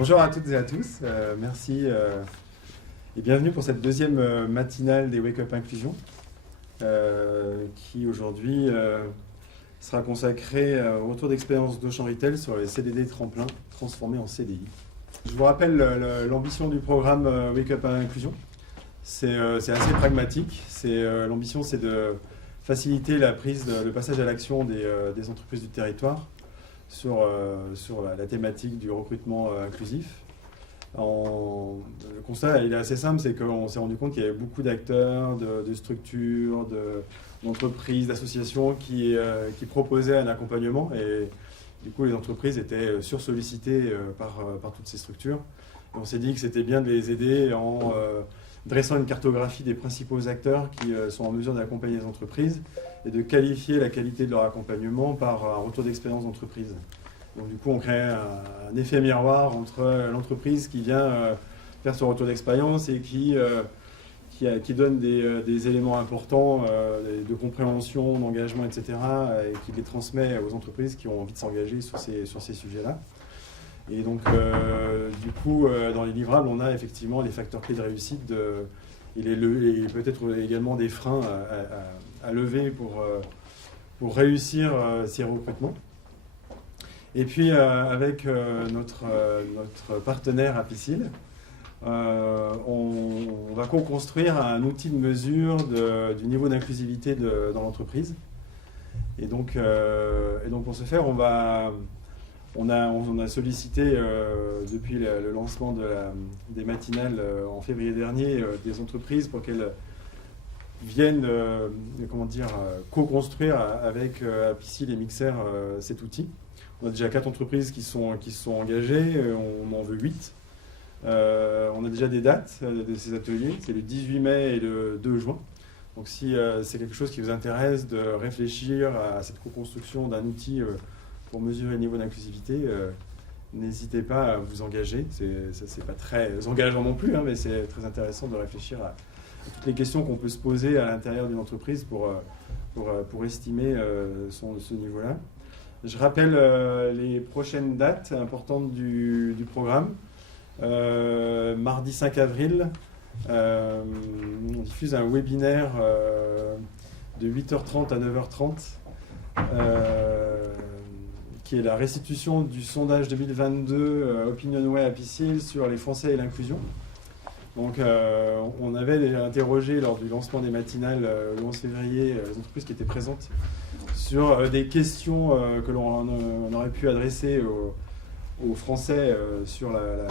Bonjour à toutes et à tous, merci et bienvenue pour cette deuxième matinale des Wake Up Inclusion qui aujourd'hui sera consacrée au retour d'expérience d'Auchan Retail sur les CDD tremplins transformés en CDI. Je vous rappelle l'ambition du programme Wake Up Inclusion. C'est assez pragmatique. L'ambition, c'est de faciliter le passage à l'action des entreprises du territoire sur la thématique du recrutement inclusif. Le constat, il est assez simple, c'est qu'on s'est rendu compte qu'il y avait beaucoup d'acteurs, de structures, d'entreprises, d'associations qui proposaient un accompagnement et du coup les entreprises étaient sursollicitées par toutes ces structures. Et on s'est dit que c'était bien de les aider en dressant une cartographie des principaux acteurs qui sont en mesure d'accompagner les entreprises et de qualifier la qualité de leur accompagnement par un retour d'expérience d'entreprise. Donc du coup, on crée un effet miroir entre l'entreprise qui vient faire son retour d'expérience et qui donne des éléments importants de compréhension, d'engagement, etc. et qui les transmet aux entreprises qui ont envie de s'engager sur ces sujets-là. Et donc, du coup, dans les livrables, on a effectivement les facteurs clés de réussite et peut-être également des freins à lever pour réussir ces recrutements. Et puis, avec notre partenaire Apicil, on va co-construire un outil de mesure du niveau d'inclusivité dans l'entreprise. Et donc, pour ce faire, on a sollicité depuis le lancement des matinales en février dernier des entreprises pour qu'elles viennent co-construire avec Apicil et Mixer cet outil. On a déjà 4 entreprises qui sont engagées, on en veut 8. On a déjà des dates de ces ateliers, c'est le 18 mai et le 2 juin. Donc si c'est quelque chose qui vous intéresse de réfléchir à cette co-construction d'un outil pour mesurer le niveau d'inclusivité, n'hésitez pas à vous engager. C'est pas très engageant non plus, mais c'est très intéressant de réfléchir à toutes les questions qu'on peut se poser à l'intérieur d'une entreprise pour estimer ce niveau-là. Je rappelle les prochaines dates importantes du programme. Mardi 5 avril, on diffuse un webinaire de 8h30 à 9h30 qui est la restitution du sondage 2022 OpinionWay Apicil sur les Français et l'inclusion. Donc on avait interrogé lors du lancement des matinales le 11 février les entreprises qui étaient présentes sur des questions que l'on aurait pu adresser aux Français sur la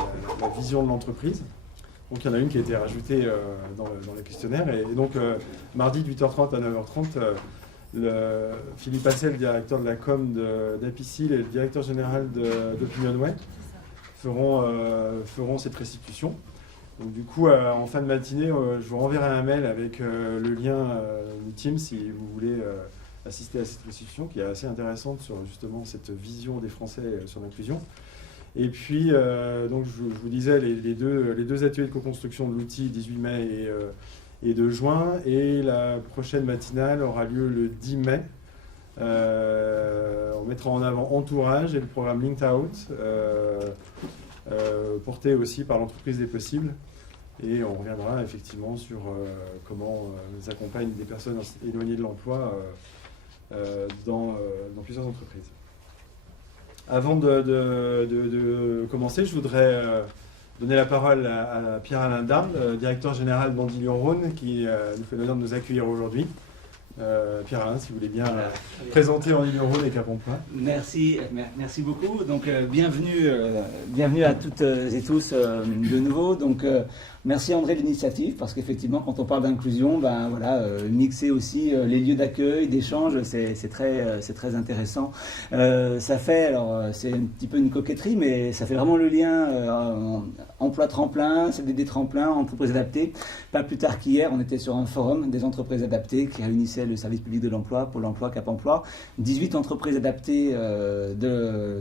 vision de l'entreprise. Donc il y en a une qui a été rajoutée dans le questionnaire. Et donc mardi de 8h30 à 9h30, Philippe Assel, directeur de la com d'Apicil, et le directeur général d'OpinionWay feront cette restitution. Donc du coup, en fin de matinée, je vous renverrai un mail avec le lien du Teams si vous voulez assister à cette restitution qui est assez intéressante sur justement cette vision des Français sur l'inclusion. Et puis, donc je vous disais, les deux ateliers de co-construction de l'outil, 18 mai et 2 juin, et la prochaine matinale aura lieu le 10 mai. On mettra en avant Entourage et le programme Linked Out, porté aussi par l'entreprise des possibles. Et on reviendra effectivement sur comment ils accompagnent des personnes éloignées de l'emploi dans plusieurs entreprises. Avant de commencer, je voudrais donner la parole à Pierre-Alain Darde, directeur général d'Andillion-Rhône, qui nous fait l'honneur de nous accueillir aujourd'hui. Pierre-Alain, si vous voulez bien présenter Andillion-Rhône et Cap Emploi. Merci beaucoup. Donc bienvenue à toutes et tous de nouveau. Donc merci André de l'initiative, parce qu'effectivement quand on parle d'inclusion, mixer aussi les lieux d'accueil, d'échange, c'est très intéressant. Ça fait, alors c'est un petit peu une coquetterie, mais ça fait vraiment le lien emploi tremplin, CDD tremplin, entreprises adaptées. Pas plus tard qu'hier, on était sur un forum des entreprises adaptées qui réunissait le service public de l'emploi, Pôle emploi, Cap Emploi, 18 entreprises adaptées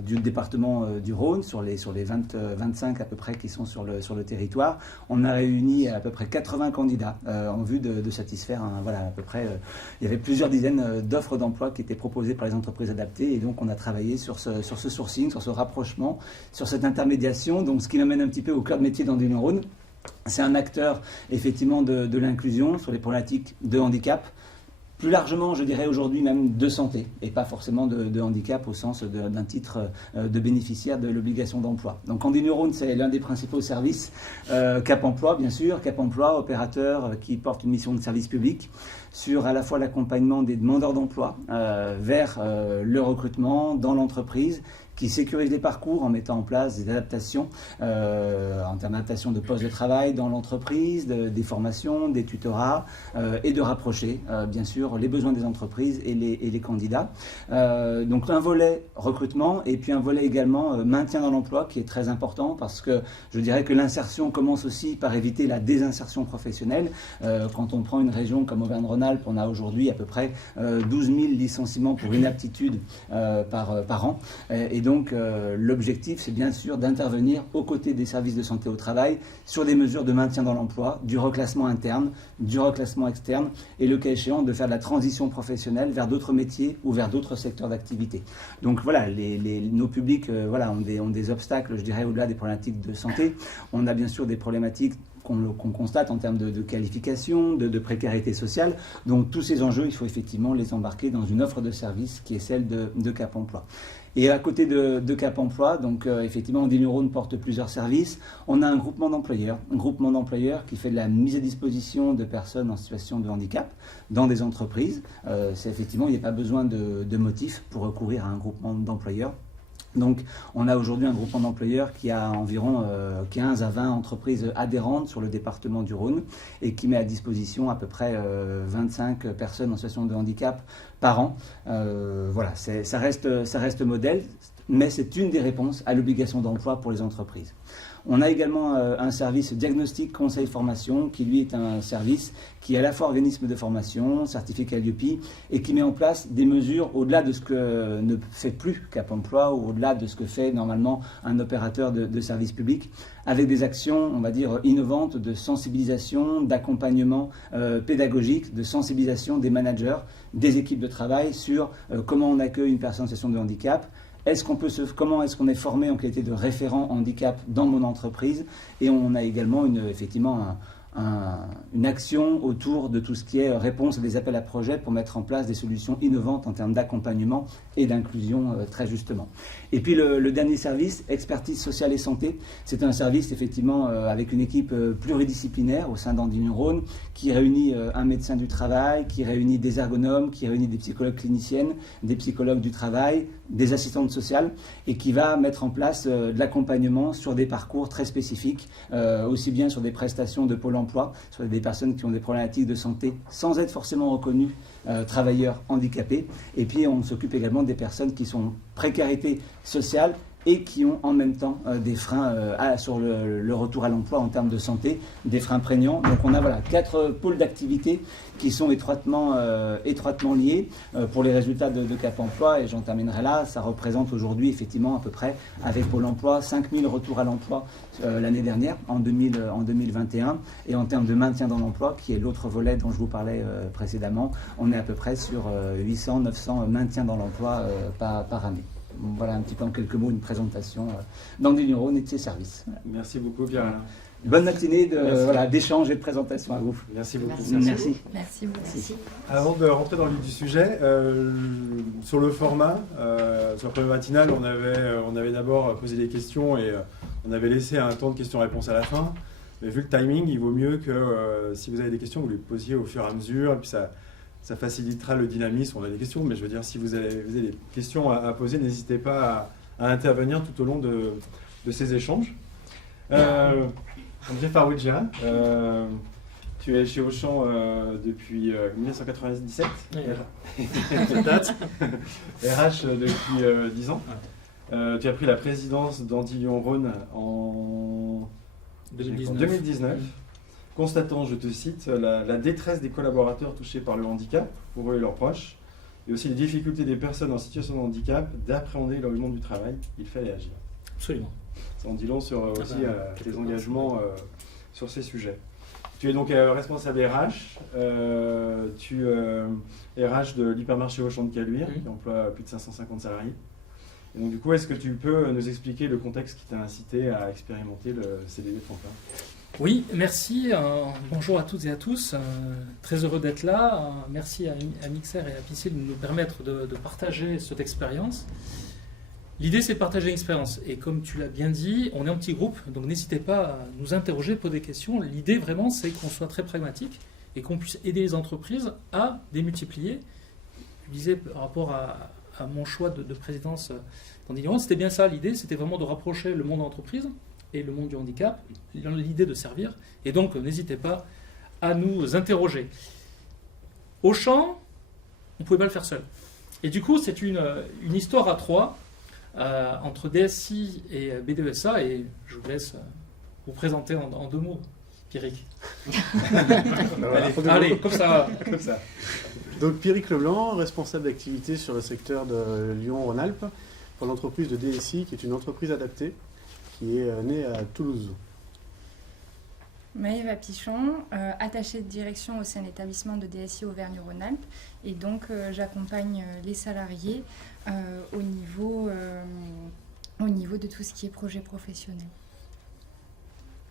du département du Rhône, sur les 25 à peu près qui sont sur le territoire. On a réuni à peu près 80 candidats en vue de satisfaire, voilà, à peu près, il y avait plusieurs dizaines d'offres d'emploi qui étaient proposées par les entreprises adaptées, et donc on a travaillé sur ce sourcing, sur ce rapprochement, sur cette intermédiation. Donc ce qui m'amène un petit peu au cœur de métier d'Andy Neurone. C'est un acteur effectivement de l'inclusion sur les problématiques de handicap. Plus largement, je dirais aujourd'hui même de santé, et pas forcément de handicap au sens d'un titre de bénéficiaire de l'obligation d'emploi. Donc Andy Neurone, c'est l'un des principaux services, Cap Emploi bien sûr, Cap Emploi, opérateur qui porte une mission de service public sur à la fois l'accompagnement des demandeurs d'emploi vers le recrutement dans l'entreprise, qui sécurise les parcours en mettant en place des adaptations, en termes d'adaptation de postes de travail dans l'entreprise, des formations, des tutorats, et de rapprocher, bien sûr, les besoins des entreprises et les candidats. Donc un volet recrutement et puis un volet également maintien dans l'emploi qui est très important parce que je dirais que l'insertion commence aussi par éviter la désinsertion professionnelle. Quand on prend une région comme Auvergne-Rhône-Alpes, on a aujourd'hui à peu près 12 000 licenciements pour inaptitude par an. Et donc l'objectif, c'est bien sûr d'intervenir aux côtés des services de santé au travail sur des mesures de maintien dans l'emploi, du reclassement interne, du reclassement externe et le cas échéant de faire de la transition professionnelle vers d'autres métiers ou vers d'autres secteurs d'activité. Donc voilà, nos publics voilà, ont des obstacles, je dirais, au-delà des problématiques de santé. On a bien sûr des problématiques qu'on constate en termes de qualification, de précarité sociale. Donc tous ces enjeux, il faut effectivement les embarquer dans une offre de service qui est celle de Cap Emploi. Et à côté de Cap Emploi, donc effectivement, Andy Neurone porte plusieurs services. On a un groupement d'employeurs qui fait de la mise à disposition de personnes en situation de handicap dans des entreprises. C'est effectivement, il n'y a pas besoin de motif pour recourir à un groupement d'employeurs. Donc, on a aujourd'hui un groupement d'employeurs qui a environ 15 à 20 entreprises adhérentes sur le département du Rhône et qui met à disposition à peu près 25 personnes en situation de handicap par an. Voilà, ça reste modèle, mais c'est une des réponses à l'obligation d'emploi pour les entreprises. On a également un service diagnostic, conseil, formation, qui lui est un service qui est à la fois organisme de formation, certificat IUPI, et qui met en place des mesures au-delà de ce que ne fait plus Cap Emploi ou au-delà de ce que fait normalement un opérateur de service public, avec des actions, on va dire, innovantes de sensibilisation, d'accompagnement pédagogique, de sensibilisation des managers, des équipes de travail sur comment on accueille une personne en situation de handicap. Comment est-ce qu'on est formé en qualité de référent handicap dans mon entreprise? Et on a également effectivement une action autour de tout ce qui est réponse à des appels à projets pour mettre en place des solutions innovantes en termes d'accompagnement et d'inclusion très justement. Et puis le dernier service, expertise sociale et santé, c'est un service effectivement avec une équipe pluridisciplinaire au sein d'Andy Neurone qui réunit un médecin du travail, qui réunit des ergonomes, qui réunit des psychologues cliniciennes, des psychologues du travail, des assistantes sociales et qui va mettre en place de l'accompagnement sur des parcours très spécifiques, aussi bien sur des prestations de Pôle emploi, sur des personnes qui ont des problématiques de santé sans être forcément reconnues travailleurs handicapés. Et puis on s'occupe également des personnes qui sont précarité sociale et qui ont en même temps des freins sur le retour à l'emploi en termes de santé, des freins prégnants. Donc on a 4 pôles d'activité qui sont étroitement liés pour les résultats de Cap Emploi, et j'en terminerai là. Ça représente aujourd'hui effectivement à peu près, avec Pôle emploi, 5000 retours à l'emploi l'année dernière, en 2021, et en termes de maintien dans l'emploi, qui est l'autre volet dont je vous parlais précédemment, on est à peu près sur 800-900 maintiens dans l'emploi par année. Voilà un petit peu en quelques mots une présentation d'Andy Neurone et de ses services. Merci beaucoup Pierre-Alain. Bonne matinée d'échange et de présentation à vous. Merci beaucoup. Merci beaucoup. Avant de rentrer dans le vif du sujet, sur le format, sur la première matinale, on avait d'abord posé des questions et on avait laissé un temps de questions-réponses à la fin. Mais vu le timing, il vaut mieux que si vous avez des questions, vous les posiez au fur et à mesure. Et puis ça facilitera le dynamisme. On a des questions, mais je veux dire, si vous avez des questions à poser, n'hésitez pas à intervenir tout au long de ces échanges. André Farouidja, tu es chez Auchan depuis 1997. Date. RH depuis 10 ans. Tu as pris la présidence d'Andy Neurone en 2019. Constatant, je te cite, la détresse des collaborateurs touchés par le handicap, pour eux et leurs proches, et aussi les difficultés des personnes en situation de handicap d'appréhender le monde du travail, il fallait agir. Absolument. Ça en dit long sur aussi tes engagements sur ces sujets. Tu es donc responsable RH, RH de l'hypermarché Auchan de Caluire, qui emploie plus de 550 salariés. Et donc du coup, est-ce que tu peux nous expliquer le contexte qui t'a incité à expérimenter le CDD Franklin ? Oui, merci. Bonjour à toutes et à tous. Très heureux d'être là. Merci à Mixer et à Piscine de nous permettre de partager cette expérience. L'idée, c'est de partager une expérience. Et comme tu l'as bien dit, on est en petit groupe, donc n'hésitez pas à nous interroger, poser des questions. L'idée, vraiment, c'est qu'on soit très pragmatique et qu'on puisse aider les entreprises à démultiplier. Je disais par rapport à mon choix de présidence dans Diligence, c'était bien ça l'idée, c'était vraiment de rapprocher le monde de l'entreprise et le monde du handicap, l'idée de servir. Et donc, n'hésitez pas à nous interroger. Auchan, on ne pouvait pas le faire seul. Et du coup, c'est une histoire à trois entre DSI et BDESA, et je vous laisse vous présenter en deux mots, Pierrick. Allez, comme ça. Donc Pierrick Leblanc, responsable d'activité sur le secteur de Lyon-Rhône-Alpes pour l'entreprise de DSI, qui est une entreprise adaptée, qui est née à Toulouse. Maëva Pichon, attachée de direction au sein de l'établissement de DSI Auvergne-Rhône-Alpes. Et donc, j'accompagne les salariés au niveau de tout ce qui est projet professionnel.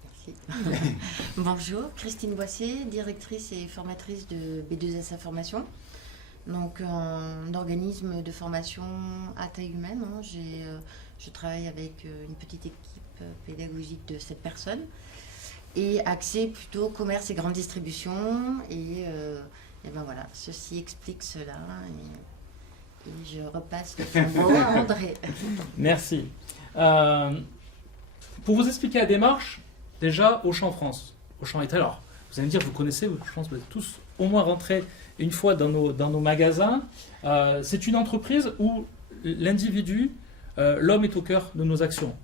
Merci. Bonjour, Christine Boissier, directrice et formatrice de B2SA Formation. Donc, un organisme de formation à taille humaine. Je travaille avec une petite équipe pédagogique de 7 personnes. Et accès plutôt commerce et grande distribution. Et ben voilà, ceci explique cela. Et je repasse le flambeau à André. Merci. Pour vous expliquer la démarche, déjà, Auchan France. Auchan est alors, vous allez me dire, vous connaissez, je pense que vous êtes tous au moins rentrés une fois dans nos magasins. C'est une entreprise où l'individu, l'homme est au cœur de nos actions.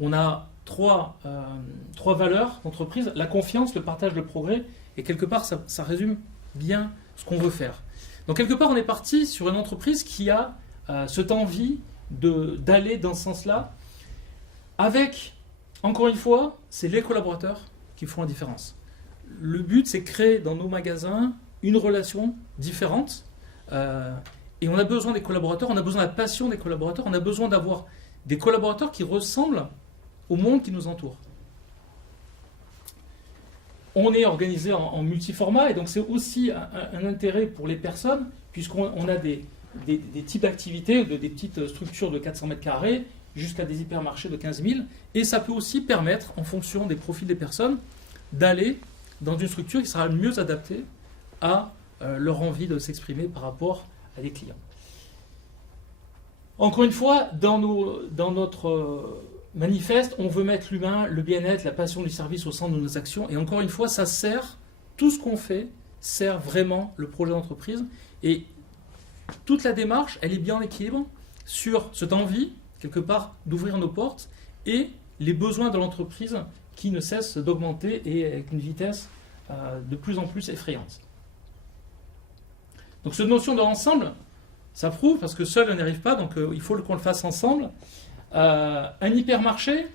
On a trois valeurs d'entreprise, la confiance, le partage, le progrès, et quelque part, ça résume bien ce qu'on veut faire. Donc quelque part, on est parti sur une entreprise qui a cette envie d'aller dans ce sens-là, avec, encore une fois, c'est les collaborateurs qui font la différence. Le but, c'est de créer dans nos magasins une relation différente, et on a besoin des collaborateurs, on a besoin de la passion des collaborateurs, on a besoin d'avoir des collaborateurs qui ressemblent au monde qui nous entoure. On est organisé en multiformat, et donc c'est aussi un intérêt pour les personnes, puisqu'on a des types d'activités, des petites structures de 400 mètres carrés, jusqu'à des hypermarchés de 15 000, et ça peut aussi permettre, en fonction des profils des personnes, d'aller dans une structure qui sera mieux adaptée à leur envie de s'exprimer par rapport à des clients. Encore une fois, dans notre manifeste, on veut mettre l'humain, le bien-être, la passion du service au centre de nos actions. Et encore une fois, ça sert, tout ce qu'on fait sert vraiment le projet d'entreprise. Et toute la démarche, elle est bien en équilibre sur cette envie, quelque part, d'ouvrir nos portes et les besoins de l'entreprise qui ne cessent d'augmenter et avec une vitesse de plus en plus effrayante. Donc cette notion de ensemble, ça prouve, parce que seul on n'y arrive pas, donc il faut qu'on le fasse ensemble. Un hypermarché,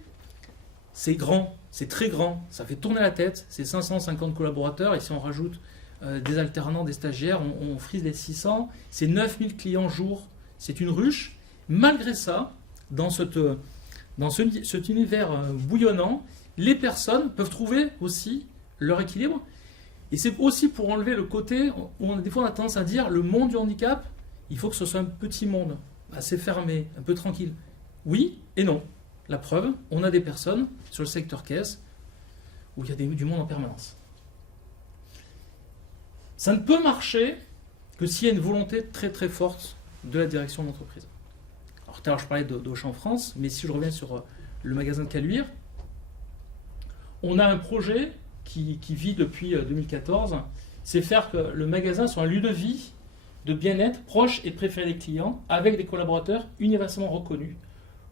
c'est grand, c'est très grand, ça fait tourner la tête, c'est 550 collaborateurs, et si on rajoute des alternants, des stagiaires, on frise les 600, c'est 9000 clients jour, c'est une ruche. Malgré ça, dans cet univers bouillonnant, les personnes peuvent trouver aussi leur équilibre, et c'est aussi pour enlever le côté, des fois on a tendance à dire, le monde du handicap, il faut que ce soit un petit monde, assez fermé, un peu tranquille. Oui et non. La preuve, on a des personnes sur le secteur caisse où il y a du monde en permanence. Ça ne peut marcher que s'il y a une volonté très très forte de la direction de l'entreprise. Alors tout à l'heure je parlais d'Auchan France, mais si je reviens sur le magasin de Caluire, on a un projet qui vit depuis 2014, c'est faire que le magasin soit un lieu de vie, de bien-être proche et préféré des clients, avec des collaborateurs universellement reconnus,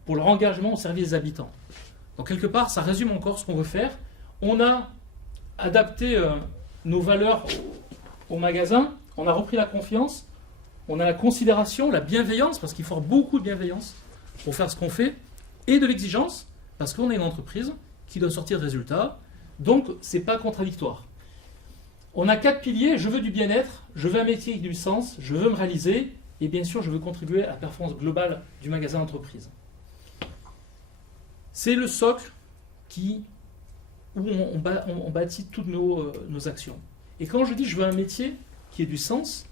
pour leur engagement au service des habitants. Donc quelque part, ça résume encore ce qu'on veut faire. On a adapté nos valeurs au magasin, on a repris la confiance, on a la considération, la bienveillance, parce qu'il faut avoir beaucoup de bienveillance pour faire ce qu'on fait, et de l'exigence, parce qu'on est une entreprise qui doit sortir de résultats. Donc, ce n'est pas contradictoire. On a 4 piliers, je veux du bien-être, je veux un métier avec du sens, je veux me réaliser, et bien sûr, je veux contribuer à la performance globale du magasin d'entreprise. C'est le socle où on bâtit toutes nos actions. Et quand je dis je veux un métier qui ait du sens,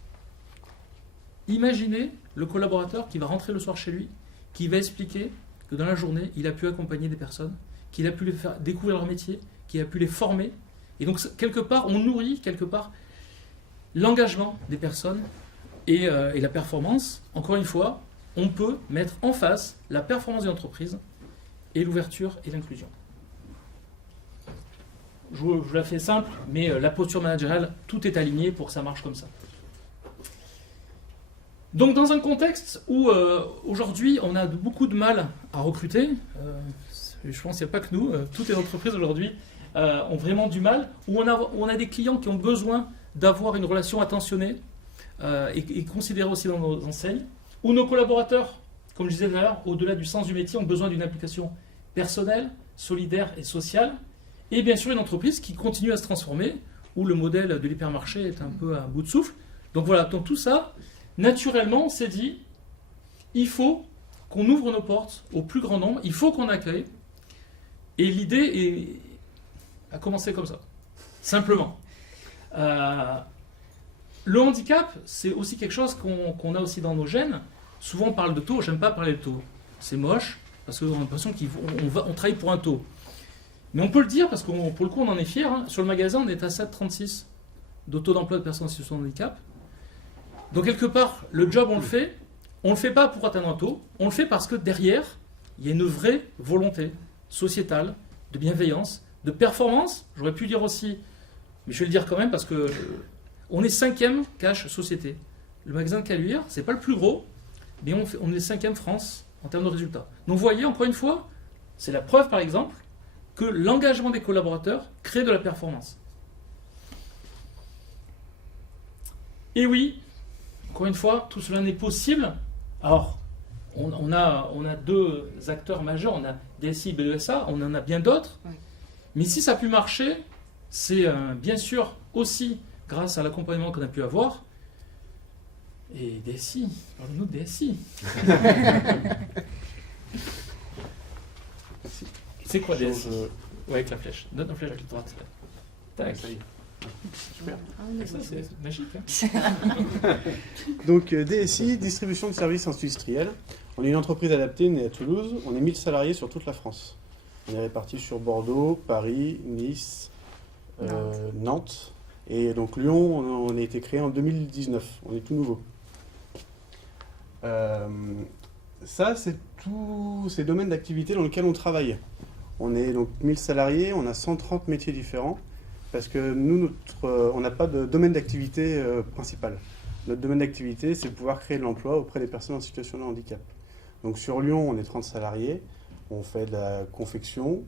imaginez le collaborateur qui va rentrer le soir chez lui, qui va expliquer que dans la journée, il a pu accompagner des personnes, qu'il a pu les faire découvrir leur métier, qu'il a pu les former. Et donc, quelque part, on nourrit l'engagement des personnes et la performance. Encore une fois, on peut mettre en face la performance de l'entreprise et l'ouverture et l'inclusion. Je vous la fais simple, mais la posture managériale, tout est aligné pour que ça marche comme ça. Donc dans un contexte où aujourd'hui on a beaucoup de mal à recruter, je pense qu'il n'y a pas que nous, toutes les entreprises aujourd'hui ont vraiment du mal, où on a des clients qui ont besoin d'avoir une relation attentionnée et considérée aussi dans nos enseignes, où nos collaborateurs, comme je disais tout à l'heure, au-delà du sens du métier, ont besoin d'une implication personnelle, solidaire et sociale, et bien sûr une entreprise qui continue à se transformer, où le modèle de l'hypermarché est un peu à bout de souffle. Donc voilà, donc tout ça, naturellement, on s'est dit, il faut qu'on ouvre nos portes au plus grand nombre, il faut qu'on accueille, et l'idée a commencé comme ça, simplement. Le handicap, c'est aussi quelque chose qu'on a aussi dans nos gènes. Souvent on parle de taux, j'aime pas parler de taux, c'est moche, parce qu'on a l'impression qu'on travaille pour un taux. Mais on peut le dire, parce que pour le coup on en est fiers, hein. Sur le magasin on est à 7,36 de taux d'emploi de personnes en situation de handicap. Donc quelque part, le job on le fait pas pour atteindre un taux, on le fait parce que derrière, il y a une vraie volonté sociétale, de bienveillance, de performance. J'aurais pu dire aussi, mais je vais le dire quand même parce que on est 5e cash société. Le magasin de Caluire, c'est pas le plus gros, mais on est 5e France en termes de résultats. Donc vous voyez, encore une fois, c'est la preuve par exemple que l'engagement des collaborateurs crée de la performance. Et oui, encore une fois, tout cela n'est possible. Alors, on a 2 acteurs majeurs, on a DSI et B2SA, on en a bien d'autres. Oui. Mais si ça a pu marcher, c'est bien sûr aussi grâce à l'accompagnement qu'on a pu avoir. Et DSI, parlons-nous de DSI. C'est quoi DSI? Oui, avec la flèche. Donne la flèche avec la droite. Tac. Super. Ça, c'est magique. Hein. Donc DSI, distribution de services industriels. On est une entreprise adaptée née à Toulouse. On est 1000 salariés sur toute la France. On est répartis sur Bordeaux, Paris, Nice, Nantes. Et donc Lyon, on a été créé en 2019. On est tout nouveau. Ça, c'est tous ces domaines d'activité dans lesquels on travaille. On est donc 1000 salariés, on a 130 métiers différents. Parce que nous, on n'a pas de domaine d'activité principal. Notre domaine d'activité, c'est de pouvoir créer de l'emploi auprès des personnes en situation de handicap. Donc sur Lyon, on est 30 salariés, on fait de la confection,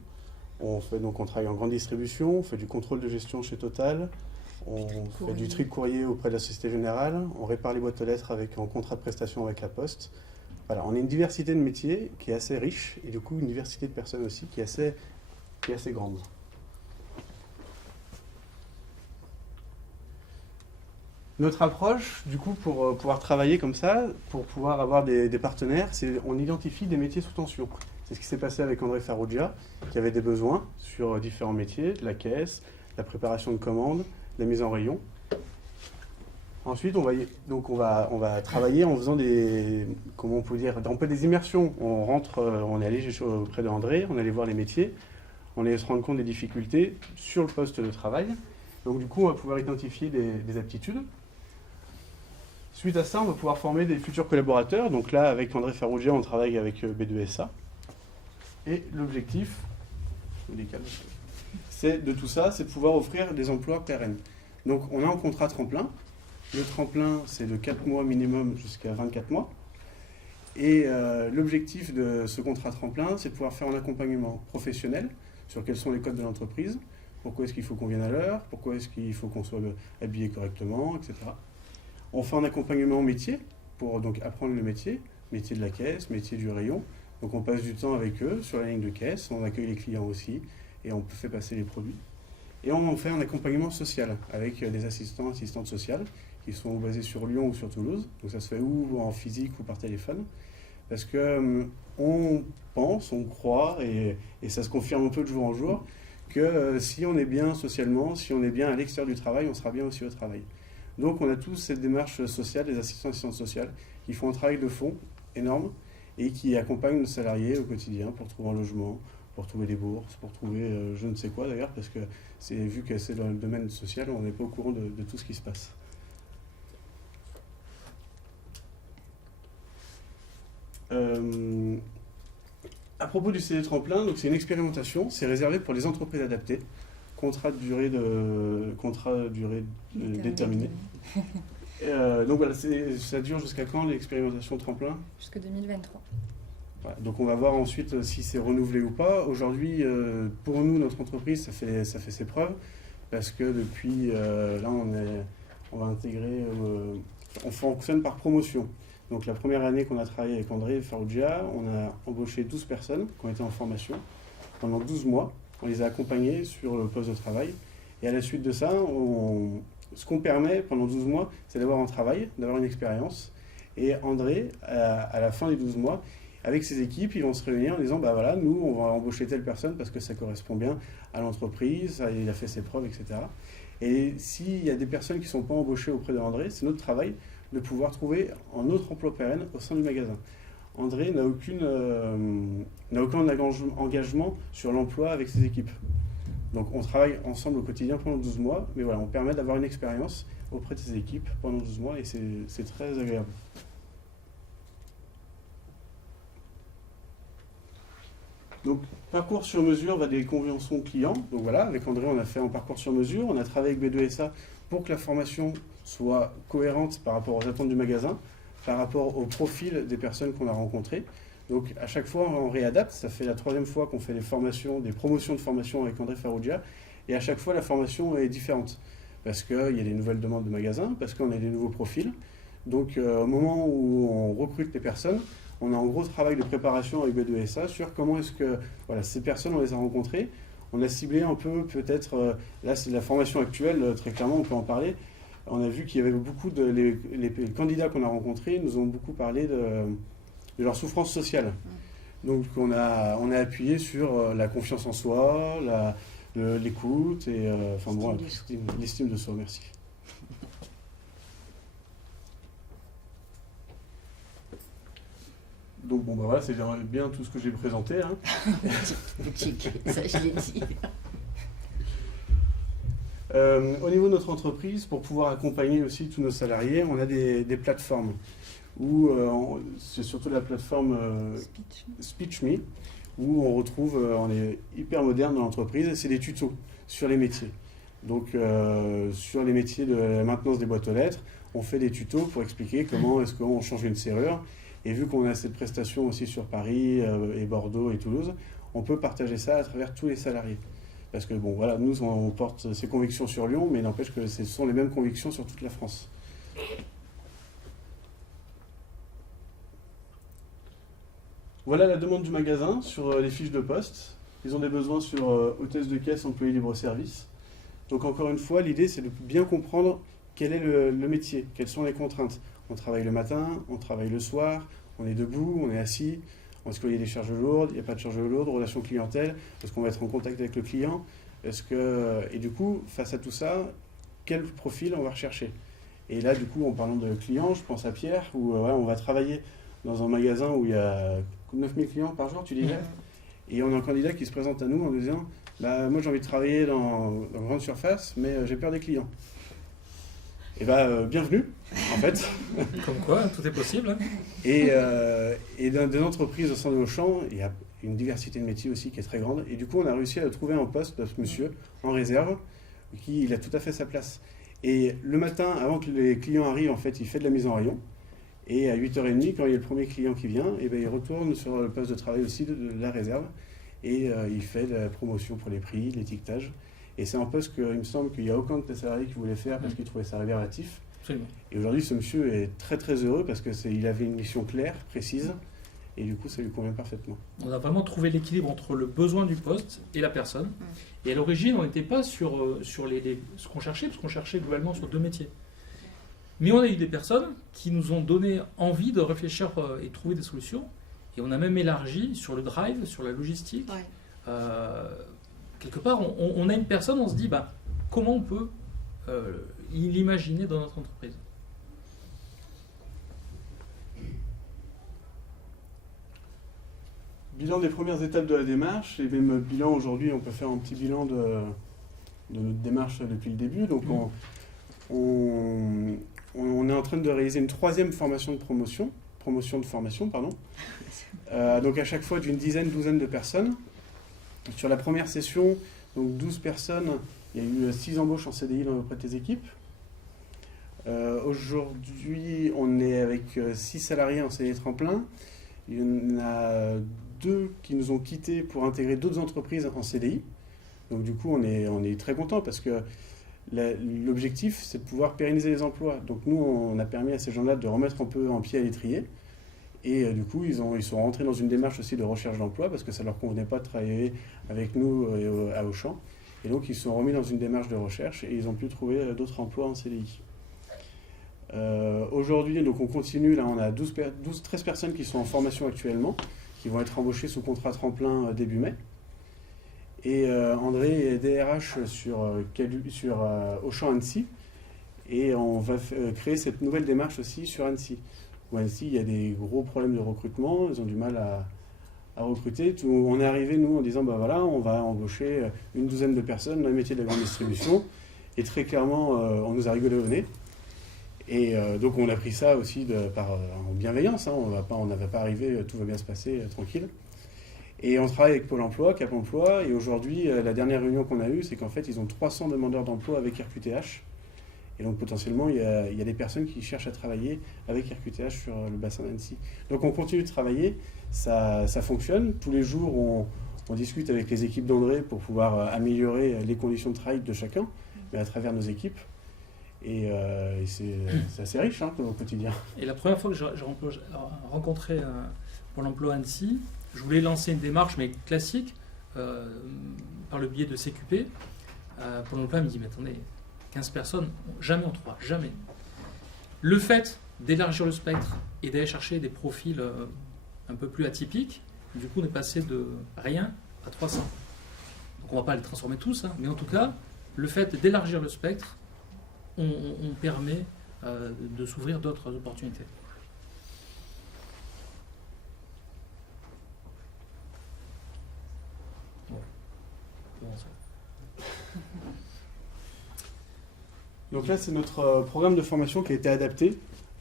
on travaille en grande distribution, on fait du contrôle de gestion chez Total, on fait du tri de courrier auprès de la Société Générale, on répare les boîtes aux lettres en contrat de prestation avec la Poste. Voilà, on a une diversité de métiers qui est assez riche et du coup une diversité de personnes aussi qui est assez grande. Notre approche, du coup, pour pouvoir travailler comme ça, pour pouvoir avoir des partenaires, c'est on identifie des métiers sous tension. C'est ce qui s'est passé avec André Farrugia, qui avait des besoins sur différents métiers, la caisse, la préparation de commandes, la mise en rayon. Ensuite, on va travailler en faisant un peu des immersions. On est allé auprès d'André, on allait voir les métiers, on allait se rendre compte des difficultés sur le poste de travail. Donc du coup, on va pouvoir identifier des aptitudes. Suite à ça, on va pouvoir former des futurs collaborateurs. Donc là, avec André Farrugia, on travaille avec B2SA. Et l'objectif, c'est de tout ça, c'est de pouvoir offrir des emplois pérennes. Donc on a un contrat tremplin. Le tremplin, c'est de 4 mois minimum jusqu'à 24 mois. Et l'objectif de ce contrat tremplin, c'est de pouvoir faire un accompagnement professionnel sur quels sont les codes de l'entreprise, pourquoi est-ce qu'il faut qu'on vienne à l'heure, pourquoi est-ce qu'il faut qu'on soit habillé correctement, etc. On fait un accompagnement métier pour donc apprendre le métier de la caisse, métier du rayon. Donc on passe du temps avec eux sur la ligne de caisse, on accueille les clients aussi et on fait passer les produits. Et on fait un accompagnement social avec des assistants, assistantes sociales qui sont basés sur Lyon ou sur Toulouse. Donc ça se fait ou en physique ou par téléphone. Parce que on pense, on croit, et ça se confirme un peu de jour en jour, que si on est bien socialement, si on est bien à l'extérieur du travail, on sera bien aussi au travail. Donc on a tous cette démarche sociale, des assistants et assistantes sociales, qui font un travail de fond énorme et qui accompagnent nos salariés au quotidien pour trouver un logement, pour trouver des bourses, pour trouver je ne sais quoi d'ailleurs, parce que vu que c'est dans le domaine social, on n'est pas au courant de tout ce qui se passe. À propos du CD Tremplin, donc c'est une expérimentation, c'est réservé pour les entreprises adaptées, contrat de durée déterminée. Donc voilà, ça dure jusqu'à quand l'expérimentation Tremplin? Jusque 2023. Voilà, donc on va voir ensuite si c'est renouvelé ou pas. Aujourd'hui, pour nous, notre entreprise, ça fait ses preuves, parce que depuis là, on va intégrer, on fonctionne par promotion. Donc la première année qu'on a travaillé avec André Farrugia, on a embauché 12 personnes qui ont été en formation pendant 12 mois. On les a accompagnés sur le poste de travail. Et à la suite de ça, ce qu'on permet pendant 12 mois, c'est d'avoir un travail, d'avoir une expérience. Et André, à la fin des 12 mois, avec ses équipes, ils vont se réunir en disant, bah voilà, nous, on va embaucher telle personne parce que ça correspond bien à l'entreprise, il a fait ses preuves, etc. Et s'il y a des personnes qui ne sont pas embauchées auprès d'André, c'est notre travail de pouvoir trouver un autre emploi pérenne au sein du magasin. André n'a aucun engagement sur l'emploi avec ses équipes. Donc on travaille ensemble au quotidien pendant 12 mois, mais voilà, on permet d'avoir une expérience auprès de ses équipes pendant 12 mois et c'est très agréable. Donc, parcours sur mesure va des conventions clients. Donc voilà, avec André, on a fait un parcours sur mesure. On a travaillé avec B2SA pour que la formation soit cohérente par rapport aux attentes du magasin, par rapport au profil des personnes qu'on a rencontrées. Donc, à chaque fois, on réadapte. Ça fait la 3e fois qu'on fait des promotions de formation avec André Farrugia. Et à chaque fois, la formation est différente. Parce qu'il y a des nouvelles demandes de magasins, parce qu'on a des nouveaux profils. Donc, au moment où on recrute les personnes, on a un gros travail de préparation avec B2SA sur comment est-ce que ces personnes, on les a rencontrées. On a ciblé un peu, peut-être, là c'est la formation actuelle, très clairement, on peut en parler. On a vu qu'il y avait beaucoup les candidats qu'on a rencontrés nous ont beaucoup parlé de leur souffrance sociale. Donc on a appuyé sur la confiance en soi, l'écoute et l'estime de soi. Merci. Donc bon, voilà, c'est bien tout ce que j'ai présenté. Hein. Boutique, ça je l'ai dit. Au niveau de notre entreprise, pour pouvoir accompagner aussi tous nos salariés, on a des plateformes. C'est surtout la plateforme SpeechMe, où on retrouve, on est hyper moderne dans l'entreprise, et c'est des tutos sur les métiers. Donc sur les métiers de la maintenance des boîtes aux lettres, on fait des tutos pour expliquer comment est-ce qu'on change une serrure. Et vu qu'on a cette prestation aussi sur Paris et Bordeaux et Toulouse, on peut partager ça à travers tous les salariés. Parce que bon, voilà, nous on porte ces convictions sur Lyon, mais il n'empêche que ce sont les mêmes convictions sur toute la France. Voilà la demande du magasin sur les fiches de poste. Ils ont des besoins sur hôtesse de caisse, employé libre-service. Donc encore une fois, l'idée c'est de bien comprendre quel est le métier, quelles sont les contraintes. On travaille le matin, on travaille le soir, on est debout, on est assis. Est-ce qu'il y a des charges lourdes, il n'y a pas de charges lourdes, relation clientèle, est-ce qu'on va être en contact avec le client, et du coup, face à tout ça, quel profil on va rechercher? Et là, du coup, en parlant de clients, je pense à Pierre, où on va travailler dans un magasin où il y a 9000 clients par jour, tu disais, et on a un candidat qui se présente à nous en disant moi j'ai envie de travailler dans grande surface, mais j'ai peur des clients. Et bienvenue, en fait. Comme quoi, tout est possible. Hein. Et dans des entreprises au sein de Auchan, il y a une diversité de métiers aussi qui est très grande. Et du coup, on a réussi à trouver un poste de ce monsieur en réserve, il a tout à fait sa place. Et le matin, avant que les clients arrivent, en fait, il fait de la mise en rayon. Et à 8h30, quand il y a le premier client qui vient, il retourne sur le poste de travail aussi de la réserve. Et il fait de la promotion pour les prix, l'étiquetage. Et c'est un poste qu'il me semble qu'il n'y a aucun de tes salariés qui voulait faire parce qu'il trouvait ça révélatif. Absolument. Et aujourd'hui, ce monsieur est très très heureux parce qu'il avait une mission claire, précise, et du coup ça lui convient parfaitement. On a vraiment trouvé l'équilibre entre le besoin du poste et la personne. Et à l'origine, on n'était pas sur ce qu'on cherchait, parce qu'on cherchait globalement sur 2 métiers. Mais on a eu des personnes qui nous ont donné envie de réfléchir et trouver des solutions. Et on a même élargi sur le drive, sur la logistique. Ouais. Quelque part, on a une personne, on se dit, comment on peut l'imaginer dans notre entreprise. Bilan des premières étapes de la démarche, et même bilan aujourd'hui, on peut faire un petit bilan de notre démarche depuis le début. Donc on est en train de réaliser une 3e promotion de formation, pardon. Donc à chaque fois d'une douzaine de personnes. Sur la première session, donc 12 personnes, il y a eu 6 embauches en CDI auprès de tes équipes. Aujourd'hui, on est avec 6 salariés en CDI tremplin. Il y en a 2 qui nous ont quittés pour intégrer d'autres entreprises en CDI. Donc du coup, on est très content parce que l'objectif, c'est de pouvoir pérenniser les emplois. Donc nous, on a permis à ces gens-là de remettre un peu en pied à l'étrier. Et du coup, ils sont rentrés dans une démarche aussi de recherche d'emploi parce que ça ne leur convenait pas de travailler avec nous à Auchan. Et donc, ils se sont remis dans une démarche de recherche et ils ont pu trouver d'autres emplois en CDI. Aujourd'hui, donc on continue. Là, on a 13 personnes qui sont en formation actuellement, qui vont être embauchées sous contrat tremplin début mai. Et André est DRH sur Auchan Annecy. Et on va créer cette nouvelle démarche aussi sur Annecy. Où Annecy, il y a des gros problèmes de recrutement. Ils ont du mal à recruter. On est arrivé, nous, en disant, on va embaucher une douzaine de personnes dans le métier de la grande distribution. Et très clairement, on nous a rigolé au nez. Et donc, on a pris ça aussi en bienveillance. On ne va pas arriver, tout va bien se passer, tranquille. Et on travaille avec Pôle emploi, Cap emploi. Et aujourd'hui, la dernière réunion qu'on a eue, c'est qu'en fait, ils ont 300 demandeurs d'emploi avec RQTH. Et donc, potentiellement, il y a des personnes qui cherchent à travailler avec RQTH sur le bassin d'Annecy. Donc, on continue de travailler. Ça fonctionne. Tous les jours, on discute avec les équipes d'André pour pouvoir améliorer les conditions de travail de chacun, mais à travers nos équipes. Et c'est assez riche au quotidien. Et la première fois que j'ai rencontré Pôle emploi Annecy, je voulais lancer une démarche, mais classique, par le biais de CQP. Pôle emploi me dit, mais attendez, 15 personnes, jamais on trouvera, jamais. Le fait d'élargir le spectre et d'aller chercher des profils un peu plus atypiques, du coup on est passé de rien à 300. Donc on ne va pas les transformer tous, mais en tout cas, le fait d'élargir le spectre, on permet de s'ouvrir d'autres opportunités. Bon, donc là, c'est notre programme de formation qui a été adapté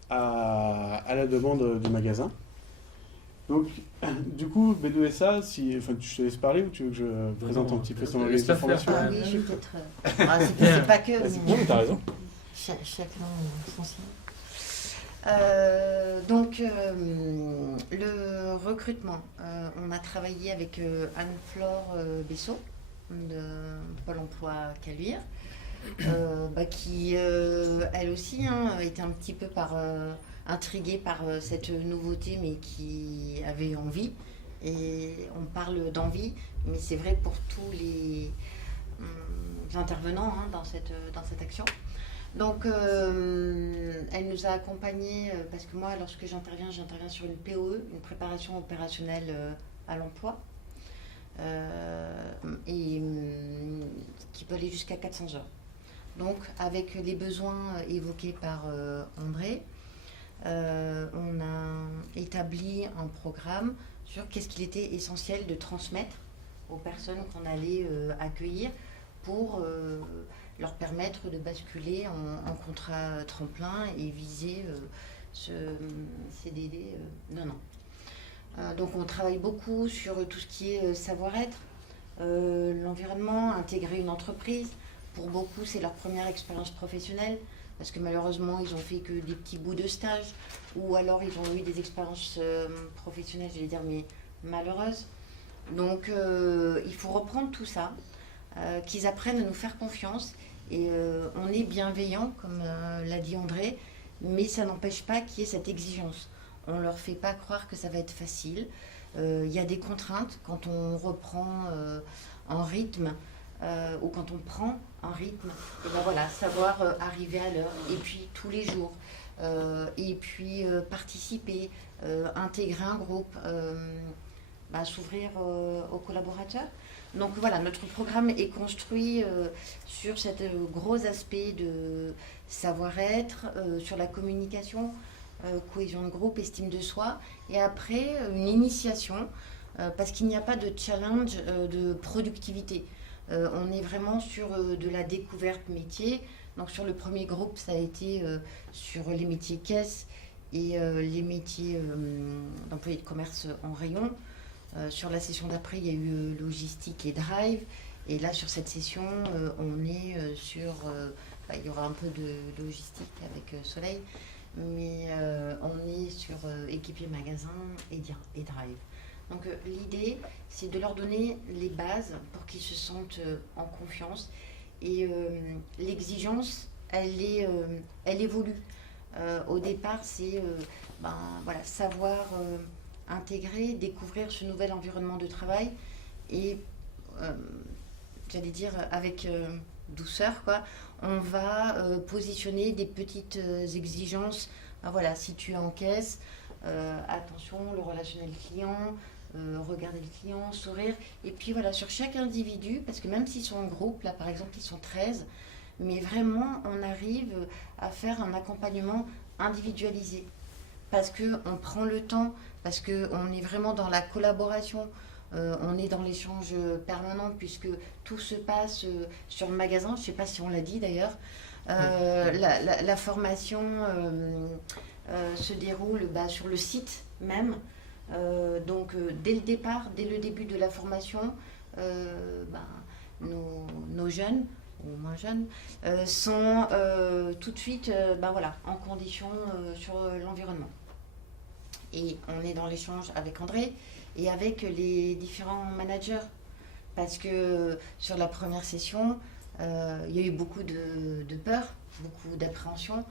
à la demande du magasin. Donc, du coup, B2SA, je te laisse parler ou tu veux que je présente un petit peu son organisme de formation? Oui, je vais peut-être... c'est pas que... Non, mais t'as raison. Chacun son signe. Le recrutement, on a travaillé avec Anne-Flore Bessot de Pôle emploi Caluire, qui elle aussi était un petit peu intriguée par cette nouveauté, mais qui avait envie. Et on parle d'envie, mais c'est vrai pour tous les intervenants dans cette action. Donc, elle nous a accompagnés, parce que moi, lorsque j'interviens sur une POE, une préparation opérationnelle à l'emploi, et qui peut aller jusqu'à 400 heures. Donc, avec les besoins évoqués par André, on a établi un programme sur qu'est-ce qu'il était essentiel de transmettre aux personnes qu'on allait accueillir pour leur permettre de basculer en contrat tremplin et viser ce CDD d'un an. Donc on travaille beaucoup sur tout ce qui est savoir-être, l'environnement, intégrer une entreprise. Pour beaucoup, c'est leur première expérience professionnelle, parce que malheureusement, ils ont fait que des petits bouts de stage, ou alors ils ont eu des expériences professionnelles, je vais dire, mais malheureuses. Donc il faut reprendre tout ça, qu'ils apprennent à nous faire confiance. Et on est bienveillant, comme l'a dit André, mais ça n'empêche pas qu'il y ait cette exigence. on ne leur fait pas croire que ça va être facile. Il y a des contraintes quand on reprend en rythme ou quand on prend un rythme. Et ben voilà, savoir arriver à l'heure et puis tous les jours. Et puis participer, intégrer un groupe, s'ouvrir aux collaborateurs. Donc voilà, notre programme est construit sur cet gros aspect de savoir-être, sur la communication, cohésion de groupe, estime de soi, et après une initiation, parce qu'il n'y a pas de challenge de productivité. On est vraiment sur de la découverte métier. Donc sur le premier groupe, ça a été sur les métiers caisse et les métiers d'employés de commerce en rayon. Sur la session d'après, il y a eu logistique et drive. Et là, sur cette session, on est sur... il y aura un peu de logistique avec Soleil, mais on est sur équipier magasin et drive. Donc l'idée, c'est de leur donner les bases pour qu'ils se sentent en confiance. Et l'exigence, elle évolue. Au départ, c'est savoir intégrer, découvrir ce nouvel environnement de travail et, j'allais dire, avec douceur, quoi, on va positionner des petites exigences. Voilà, si tu es en caisse, attention, le relationnel client, regarder le client, sourire. Et puis voilà, sur chaque individu, parce que même s'ils sont en groupe, là par exemple, ils sont 13, mais vraiment, on arrive à faire un accompagnement individualisé. Parce qu'on prend le temps, parce qu'on est vraiment dans la collaboration, on est dans l'échange permanent, puisque tout se passe sur le magasin. Je ne sais pas si on l'a dit d'ailleurs. La formation se déroule sur le site même. Donc dès le départ, dès le début de la formation, nos jeunes ou moins jeunes sont tout de suite en condition sur l'environnement. Et on est dans l'échange avec André et avec les différents managers, parce que sur la première session, il y a eu beaucoup de peur, beaucoup d'appréhension.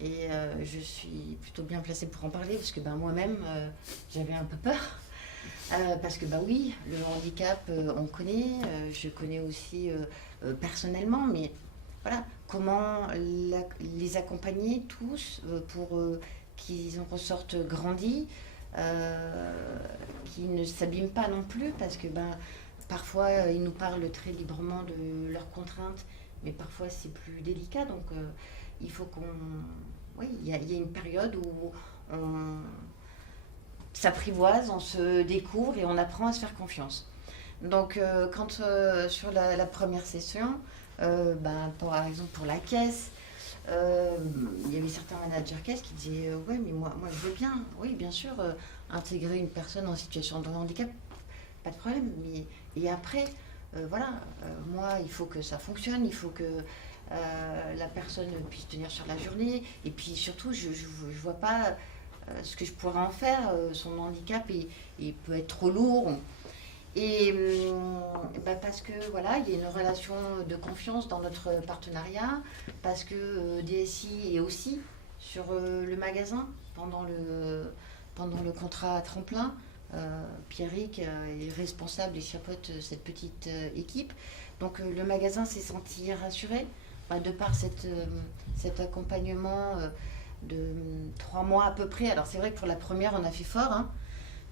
Et je suis plutôt bien placée pour en parler, parce que moi-même, j'avais un peu peur. Parce que oui, le handicap, on connaît, je connais aussi personnellement, mais voilà, comment les accompagner tous pour qu'ils en ressortent grandis, qu'ils ne s'abîment pas non plus, parce que parfois, ils nous parlent très librement de leurs contraintes, mais parfois c'est plus délicat, donc il faut il y a une période où on s'apprivoise, on se découvre et on apprend à se faire confiance. Donc quand sur la première session, par exemple pour la caisse, il y avait certains managers caisse qui disaient ouais, mais moi je veux bien, oui bien sûr, intégrer une personne en situation de handicap, pas de problème, mais et après moi il faut que ça fonctionne, il faut que la personne puisse tenir sur la journée, et puis surtout je vois pas ce que je pourrais en faire. Son handicap il peut être trop lourd, et parce que il y a une relation de confiance dans notre partenariat, parce que DSI est aussi sur le magasin pendant le contrat tremplin. Pierrick est responsable et chapeaute cette petite équipe, donc le magasin s'est senti rassuré de par cet accompagnement de 3 mois à peu près. Alors c'est vrai que pour la première on a fait fort,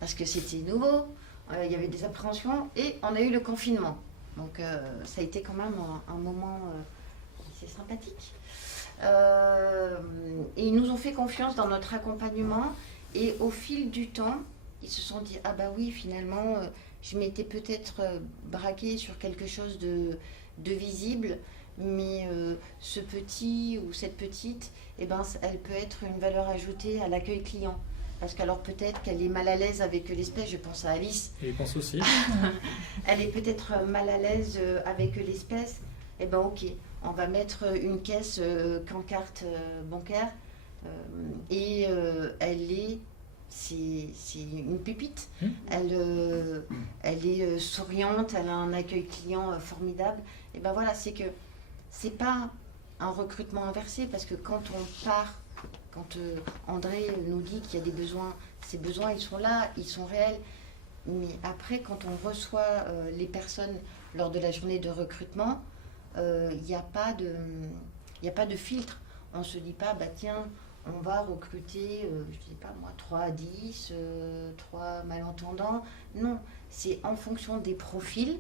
parce que c'était nouveau, il y avait des appréhensions et on a eu le confinement, donc ça a été quand même un moment assez sympathique, et ils nous ont fait confiance dans notre accompagnement, et au fil du temps ils se sont dit oui, finalement je m'étais peut-être braquée sur quelque chose de visible, mais ce petit ou cette petite, elle peut être une valeur ajoutée à l'accueil client. Parce qu'alors peut-être qu'elle est mal à l'aise avec l'espèce, je pense à Alice. Et je pense aussi. Elle est peut-être mal à l'aise avec l'espèce. Ok, on va mettre une caisse qu'en carte bancaire, et c'est une pépite. Elle est souriante, elle a un accueil client formidable. C'est que c'est pas un recrutement inversé, parce que quand on part Quand André nous dit qu'il y a des besoins, ces besoins, ils sont là, ils sont réels. Mais après, quand on reçoit les personnes lors de la journée de recrutement, il n'y a pas de filtre. On ne se dit pas, bah tiens, on va recruter, je sais pas moi, 3 à 10, 3 malentendants. Non, c'est en fonction des profils.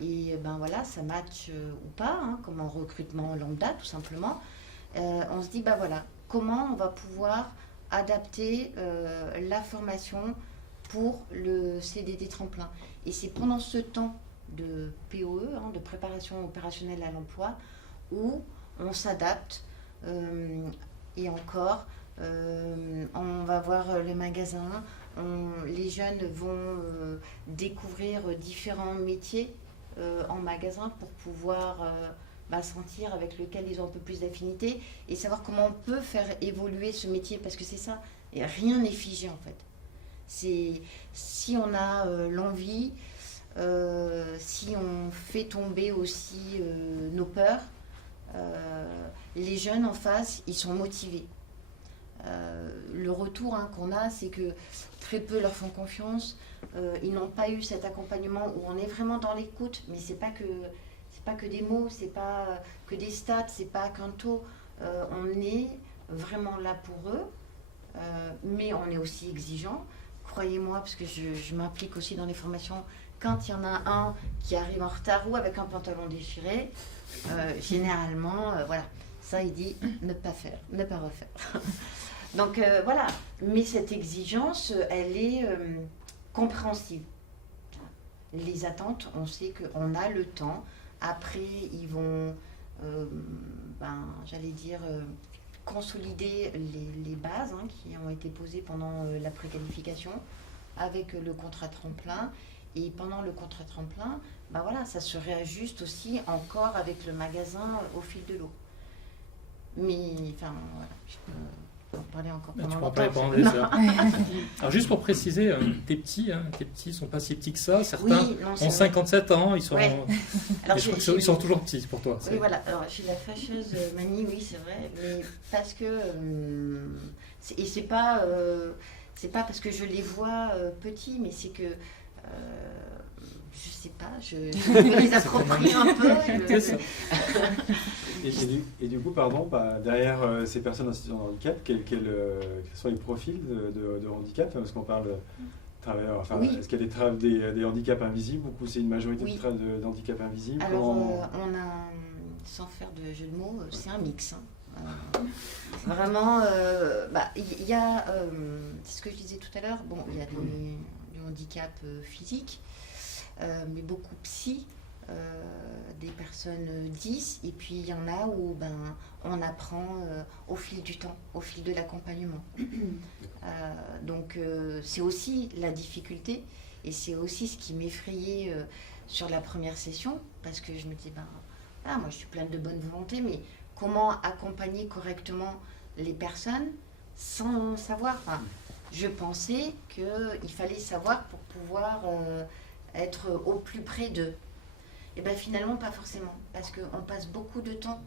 Et ben voilà, ça match ou pas, hein, comme en recrutement lambda, tout simplement. On se dit, bah voilà, comment on va pouvoir adapter la formation pour le CDD tremplin. Et c'est pendant ce temps de POE, hein, de préparation opérationnelle à l'emploi, où on s'adapte. Et encore, on va voir le magasin, les jeunes vont découvrir différents métiers en magasin pour pouvoir sentir avec lequel ils ont un peu plus d'affinité et savoir comment on peut faire évoluer ce métier, parce que c'est ça, et rien n'est figé en fait. C'est si on a l'envie, si on fait tomber aussi nos peurs, les jeunes en face, ils sont motivés. Le retour qu'on a, c'est que très peu leur font confiance. Ils n'ont pas eu cet accompagnement où on est vraiment dans l'écoute, mais c'est pas que des mots, c'est pas que des stats, c'est pas qu'un taux. On est vraiment là pour eux, mais on est aussi exigeant. Croyez-moi, parce que je m'implique aussi dans les formations. Quand il y en a un qui arrive en retard ou avec un pantalon déchiré, généralement, voilà, ça il dit ne pas faire, ne pas refaire. Donc voilà, mais cette exigence, elle est compréhensible. Les attentes, on sait qu'on a le temps. Après, ils vont, j'allais dire, consolider les bases qui ont été posées pendant la préqualification avec le contrat tremplin. Et pendant le contrat tremplin, voilà, ça se réajuste aussi encore avec le magasin au fil de l'eau. Mais, enfin, voilà, je peux en parler encore pendant Tu peux en longtemps. parler pendant des heures. Alors juste pour préciser, tes petits sont pas si petits que ça. Certains ont 57 ans, ils sont, ouais. Alors, je crois qu'ils sont toujours petits pour toi. Oui, voilà. Alors, j'ai la fâcheuse manie, oui, c'est vrai, mais parce que et c'est pas parce que je les vois petits, mais c'est que je sais pas, je me les approprie un peu. Et du coup, derrière ces personnes en situation de handicap, quels sont les profils de handicap? Parce qu'on parle de travailleurs, oui. Est-ce qu'il y a des handicaps invisibles ou c'est une majorité oui. d'handicaps invisibles? Alors, on a, sans faire de jeu de mots, c'est un mix. Vraiment, il y a, c'est ce que je disais tout à l'heure, il y a du handicap physique, mais beaucoup psy, des personnes 10, et puis il y en a où on apprend au fil du temps, au fil de l'accompagnement. Donc c'est aussi la difficulté, et c'est aussi ce qui m'effrayait sur la première session, parce que je me disais, moi je suis pleine de bonne volonté, mais comment accompagner correctement les personnes sans savoir. Je pensais qu'il fallait savoir pour pouvoir être au plus près d'eux. Et bien finalement, pas forcément, parce qu'on passe beaucoup de temps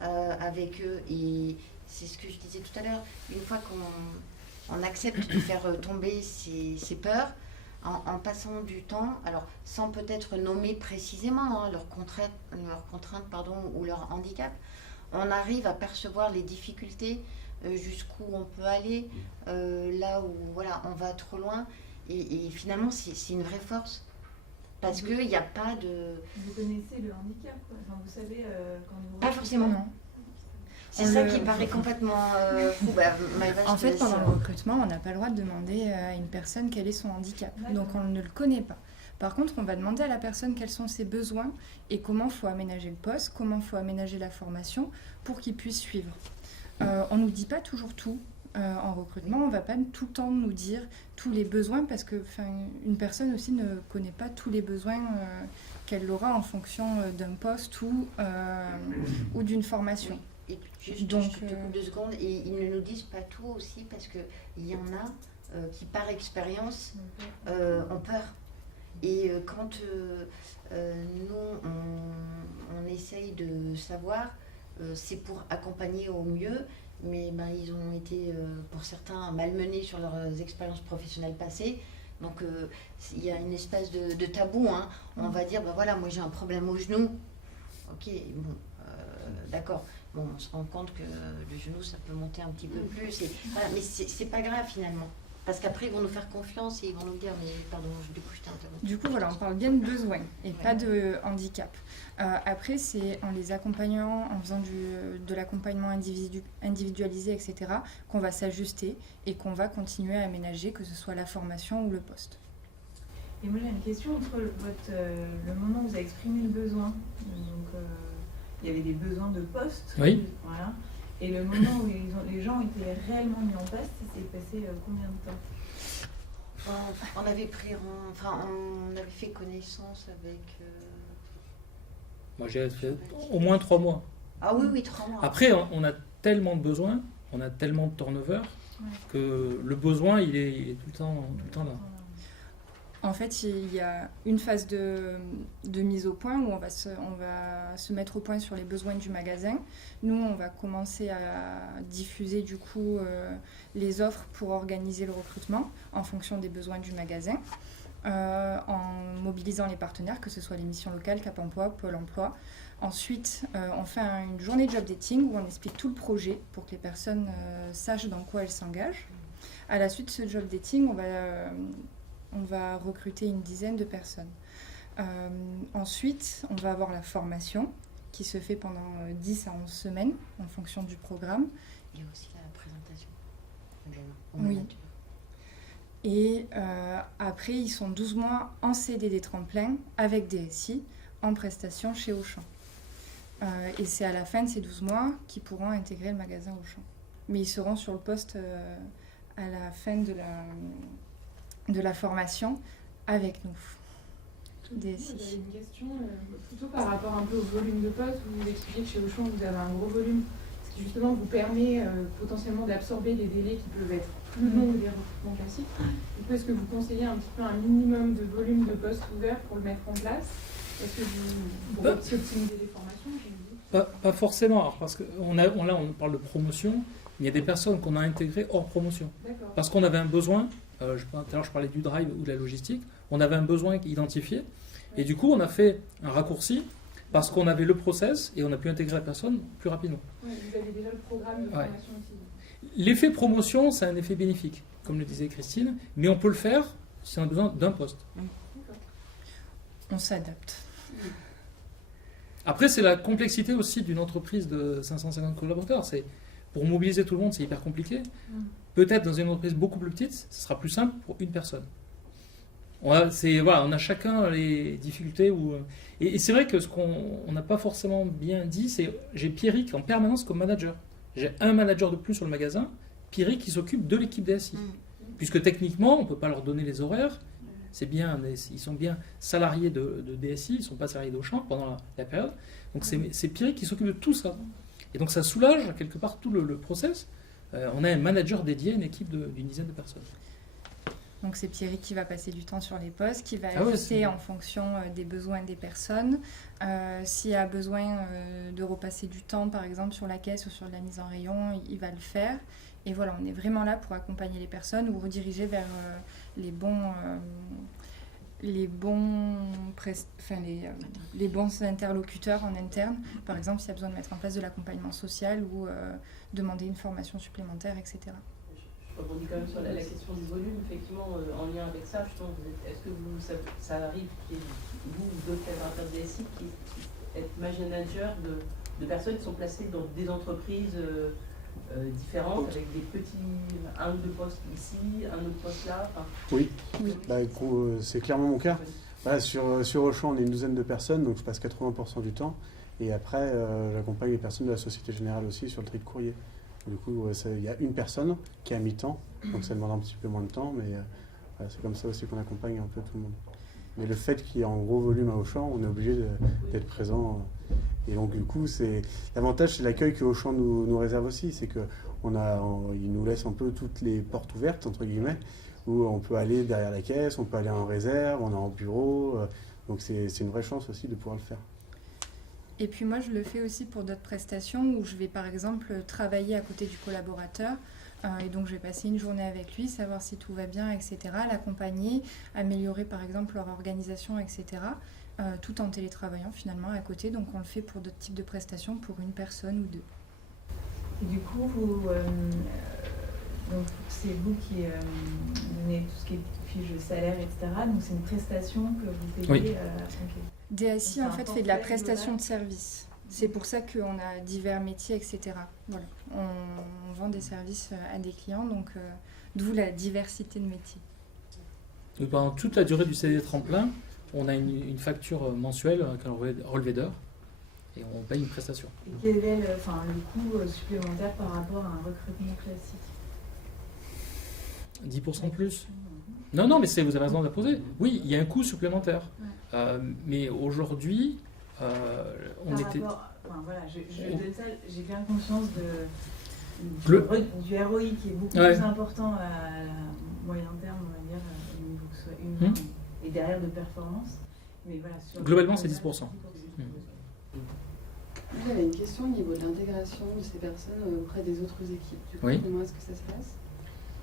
avec eux. Et c'est ce que je disais tout à l'heure, une fois qu'on accepte de faire tomber ses peurs, en passant du temps, alors sans peut-être nommer précisément leurs contraintes, ou leur handicap, on arrive à percevoir les difficultés, jusqu'où on peut aller, là où on va trop loin. Et finalement, c'est une vraie force. Parce qu'il n'y a pas de... Vous connaissez le handicap, quoi. Enfin, vous savez quand vous... Pas forcément. Non. C'est ça qui paraît complètement fou. En fait, pendant le recrutement, on n'a pas le droit de demander à une personne quel est son handicap. D'accord. Donc on ne le connaît pas. Par contre, on va demander à la personne quels sont ses besoins et comment il faut aménager le poste, comment il faut aménager la formation pour qu'il puisse suivre. On ne nous dit pas toujours tout. En recrutement, on ne va pas tout le temps nous dire tous les besoins parce que une personne aussi ne connaît pas tous les besoins qu'elle aura en fonction d'un poste ou d'une formation. Oui. Et je te coupe 2 secondes, et ils ne nous disent pas tout aussi parce qu'il y en a qui par expérience ont peur. Et quand nous on essaye de savoir, c'est pour accompagner au mieux. mais ben, ils ont été, pour certains, malmenés sur leurs expériences professionnelles passées. Donc il y a une espèce de tabou, hein. On va dire, ben voilà, moi j'ai un problème au genou. Ok, bon, d'accord. Bon, on se rend compte que le genou, ça peut monter un petit peu plus. Voilà, mais c'est pas grave finalement. Parce qu'après, ils vont nous faire confiance et ils vont nous dire, mais pardon, du coup, je t'ai interrompu. Du coup, voilà, on parle bien de besoins et pas de handicap. Après, c'est en les accompagnant, en faisant de l'accompagnement individualisé, etc., qu'on va s'ajuster et qu'on va continuer à aménager, que ce soit la formation ou le poste. Et moi j'ai une question entre le moment où vous avez exprimé le besoin, donc il y avait des besoins de poste, Oui. voilà, et le moment où les gens étaient réellement mis en place, ça s'est passé combien de temps? On avait on avait fait connaissance avec... Moi, j'ai fait au moins 3 mois. Ah oui, 3 mois. Après, on a tellement de besoins, on a tellement de turnover, que le besoin, il est tout le temps là. En fait, il y a une phase de mise au point où on va se mettre au point sur les besoins du magasin. Nous, on va commencer à diffuser du coup les offres pour organiser le recrutement en fonction des besoins du magasin, en mobilisant les partenaires, que ce soit les missions locales, Cap Emploi, Pôle Emploi. Ensuite, on fait une journée de job dating où on explique tout le projet pour que les personnes sachent dans quoi elles s'engagent. À la suite de ce job dating, on va recruter une dizaine de personnes. Ensuite, on va avoir la formation qui se fait pendant 10 à 11 semaines en fonction du programme. Il y a aussi la présentation également. Oui. Et après, ils sont 12 mois en CDD tremplin avec DSI en prestation chez Auchan. Et c'est à la fin de ces 12 mois qu'ils pourront intégrer le magasin Auchan. Mais ils seront sur le poste à la fin de la formation avec nous. DSI. J'avais une question plutôt par rapport un peu au volume de poste. Vous expliquez que chez Auchan, vous avez un gros volume, ce qui justement vous permet potentiellement d'absorber des délais qui peuvent être plus longs que des recrutements classiques. Du coup, est-ce que vous conseillez un petit peu un minimum de volume de postes ouverts pour le mettre en place? Est-ce que vous aussi optimiser les formations? Pas forcément, alors, parce que là on parle de promotion, mais il y a des personnes qu'on a intégrées hors promotion. D'accord. Parce qu'on avait un besoin, tout à l'heure je parlais du drive ou de la logistique, on avait un besoin identifié, et du coup on a fait un raccourci, parce qu'on avait le process, et on a pu intégrer la personne plus rapidement. Ouais, vous avez déjà le programme de formation aussi. L'effet promotion, c'est un effet bénéfique, comme le disait Christine, mais on peut le faire si on a besoin d'un poste. On s'adapte. Après, c'est la complexité aussi d'une entreprise de 550 collaborateurs. C'est, pour mobiliser tout le monde, c'est hyper compliqué. Peut-être dans une entreprise beaucoup plus petite, ce sera plus simple pour une personne. On a chacun les difficultés. Et c'est vrai que ce qu'on n'a pas forcément bien dit, c'est j'ai Pierrick en permanence comme manager. J'ai un manager de plus sur le magasin, Pierrick qui s'occupe de l'équipe DSI. Puisque techniquement, on ne peut pas leur donner les horaires. C'est bien, ils sont bien salariés de DSI, ils ne sont pas salariés d'Auchan pendant la période. Donc c'est Pierrick qui s'occupe de tout ça. Et donc ça soulage quelque part tout le process. On a un manager dédié à une équipe d'une dizaine de personnes. Donc c'est Pierrick qui va passer du temps sur les postes, qui va ajuster en fonction des besoins des personnes. S'il y a besoin de repasser du temps, par exemple, sur la caisse ou sur la mise en rayon, il va le faire. Et voilà, on est vraiment là pour accompagner les personnes ou rediriger vers les bons interlocuteurs en interne. Par exemple, s'il y a besoin de mettre en place de l'accompagnement social ou demander une formation supplémentaire, etc. Je rebondis quand même sur la question du volume, effectivement, en lien avec ça, justement, est-ce que ça arrive qu'il y ait vous ou d'autres collaborateurs de DSI qui êtes manager de personnes qui sont placées dans des entreprises différentes, avec des petits, un ou deux postes ici, un autre poste là? Oui, c'est clairement mon cas. Voilà, sur Auchan, on est une douzaine de personnes, donc je passe 80% du temps. Et après, j'accompagne les personnes de la Société Générale aussi sur le tri de courrier. Du coup, il y a une personne qui est à mi-temps, donc ça demande un petit peu moins de temps, mais c'est comme ça aussi qu'on accompagne un peu tout le monde. Mais le fait qu'il y ait un gros volume à Auchan, on est obligé d'être présent. Et donc du coup, l'avantage, c'est l'accueil que Auchan nous réserve aussi, c'est qu'il nous laisse un peu toutes les portes ouvertes, entre guillemets, où on peut aller derrière la caisse, on peut aller en réserve, on est en bureau, donc c'est une vraie chance aussi de pouvoir le faire. Et puis moi, je le fais aussi pour d'autres prestations où je vais par exemple travailler à côté du collaborateur. Et donc je vais passer une journée avec lui, savoir si tout va bien, etc. L'accompagner, améliorer par exemple leur organisation, etc. Tout en télétravaillant finalement à côté. Donc on le fait pour d'autres types de prestations, pour une personne ou deux. Et du coup, donc c'est vous qui donnez tout ce qui est fiche de salaire, etc. Donc c'est une prestation que vous payez. Oui. Ok. DSI en C'est un fait fait de la forfait prestation global. de service. C'est pour ça qu'on a divers métiers, etc. Voilà. On vend des services à des clients, donc d'où la diversité de métiers. Donc, pendant toute la durée du CDD tremplin, on a une facture mensuelle avec un relevé d'heures et on paye une prestation. Et quel est le coût supplémentaire par rapport à un recrutement classique? 10% plus. Non, mais vous avez raison de la poser. Oui, il y a un coût supplémentaire. Mais aujourd'hui, on Par était... rapport, enfin, voilà, je donne ça, j'ai bien conscience du ROI qui est beaucoup Ouais. plus important à moyen terme, on va dire, au niveau que ce soit humain et derrière de performance. Mais voilà, Globalement, c'est 10%. J'avais une question au niveau de l'intégration de ces personnes auprès des autres équipes. Du coup, Oui. comment est-ce que ça se passe?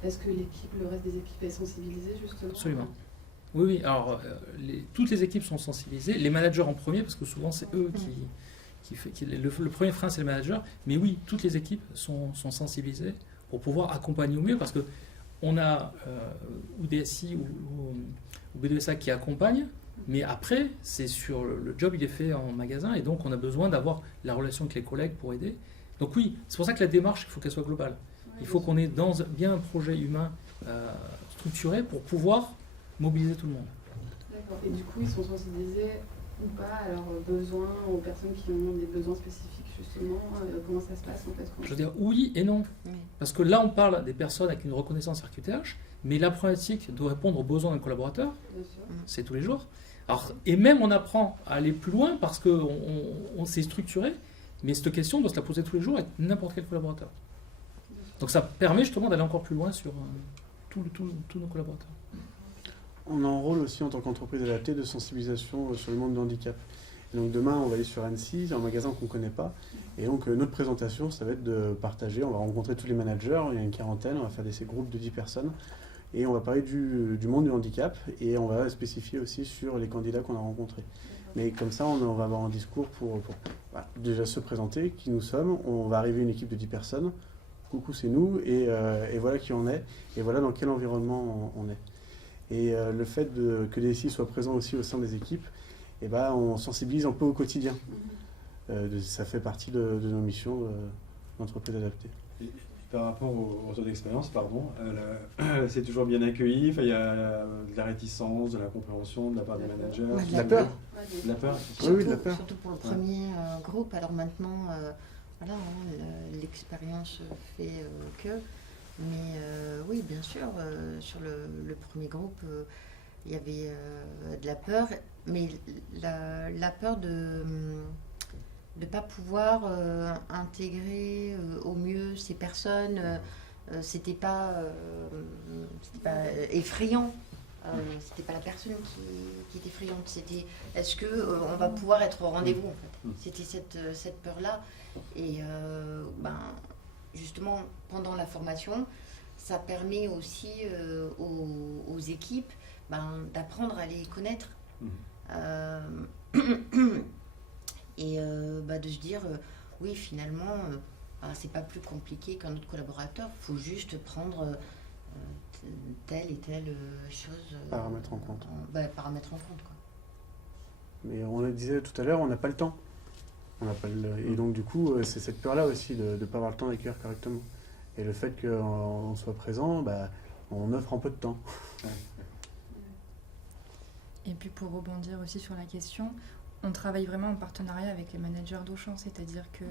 Est-ce que le reste des équipes est sensibilisé justement? Absolument. Oui. Alors, toutes les équipes sont sensibilisées. Les managers en premier, parce que souvent, c'est eux le premier frein, c'est le manager. Mais oui, toutes les équipes sont sensibilisées pour pouvoir accompagner au mieux, parce que on a ou DSI ou B2SA qui accompagnent, mais après, c'est sur le job, il est fait en magasin, et donc on a besoin d'avoir la relation avec les collègues pour aider. Donc oui, c'est pour ça que la démarche, il faut qu'elle soit globale. Il faut qu'on ait bien un projet humain structuré pour pouvoir mobiliser tout le monde. D'accord. Et du coup, ils sont sensibilisés ou pas à leurs besoins, aux personnes qui ont des besoins spécifiques justement? Comment ça se passe en fait? Je veux dire oui et non. Parce que là, on parle des personnes avec une reconnaissance RQTH, mais la problématique de répondre aux besoins d'un collaborateur, Bien sûr. c'est tous les jours. Alors, et même on apprend à aller plus loin parce qu'on s'est structuré, mais cette question doit se la poser tous les jours avec n'importe quel collaborateur. Donc ça permet justement d'aller encore plus loin sur tous nos collaborateurs. On a un rôle aussi en tant qu'entreprise adaptée de sensibilisation sur le monde du handicap. Et donc demain, on va aller sur Annecy, un magasin qu'on ne connaît pas. Et donc notre présentation, ça va être de partager. On va rencontrer tous les managers, il y a une quarantaine, on va faire ces groupes de 10 personnes. Et on va parler du monde du handicap et on va spécifier aussi sur les candidats qu'on a rencontrés. Mais comme ça, on va avoir un discours pour déjà se présenter, qui nous sommes. On va arriver une équipe de 10 personnes. Coucou, c'est nous. Et voilà qui on est. Et voilà dans quel environnement on est. Et le fait que les SI soient présents aussi au sein des équipes, on sensibilise un peu au quotidien. Ça fait partie de nos missions d'entreprise adaptée. Et par rapport au retour d'expérience, c'est toujours bien accueilli. Enfin, il y a de la réticence, de la compréhension de la part des managers. De la peur. De la peur. Surtout, Oui, de la peur. surtout pour le premier groupe. Alors maintenant, l'expérience fait que. Mais oui, bien sûr, sur le premier groupe, il y avait de la peur, mais la peur de ne pas pouvoir intégrer au mieux ces personnes, c'était pas effrayant. C'était pas la personne qui était effrayante, c'était est-ce que on va pouvoir être au rendez-vous en fait. C'était cette peur-là. Et justement, pendant la formation, ça permet aussi aux équipes d'apprendre à les connaître. Et de se dire, oui, finalement, c'est pas plus compliqué qu'un autre collaborateur, il faut juste prendre telle et telle chose. Paramètres en compte. Paramètres en compte, quoi. Mais on le disait tout à l'heure, on n'a pas le temps. Et donc, du coup, c'est cette peur-là aussi de ne pas avoir le temps d'écrire correctement. Et le fait qu'on soit présent, on offre un peu de temps. Et puis pour rebondir aussi sur la question, on travaille vraiment en partenariat avec les managers d'Auchan, c'est-à-dire que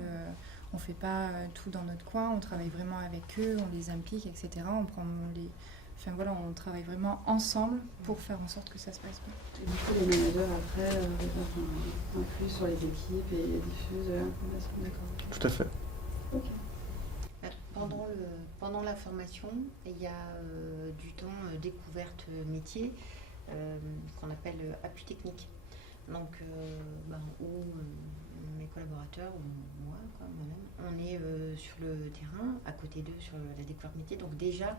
on fait pas tout dans notre coin, on travaille vraiment avec eux, on les implique, etc. On travaille vraiment ensemble pour faire en sorte que ça se passe bien. Et du coup, les managers après influent sur les équipes et diffusent l'information, d'accord? Tout à fait. Ok. Pendant la formation, il y a du temps découverte métier qu'on appelle appui technique. Donc, où mes collaborateurs, ou moi, quoi, moi-même, on est sur le terrain, à côté d'eux, sur la découverte métier. Donc déjà,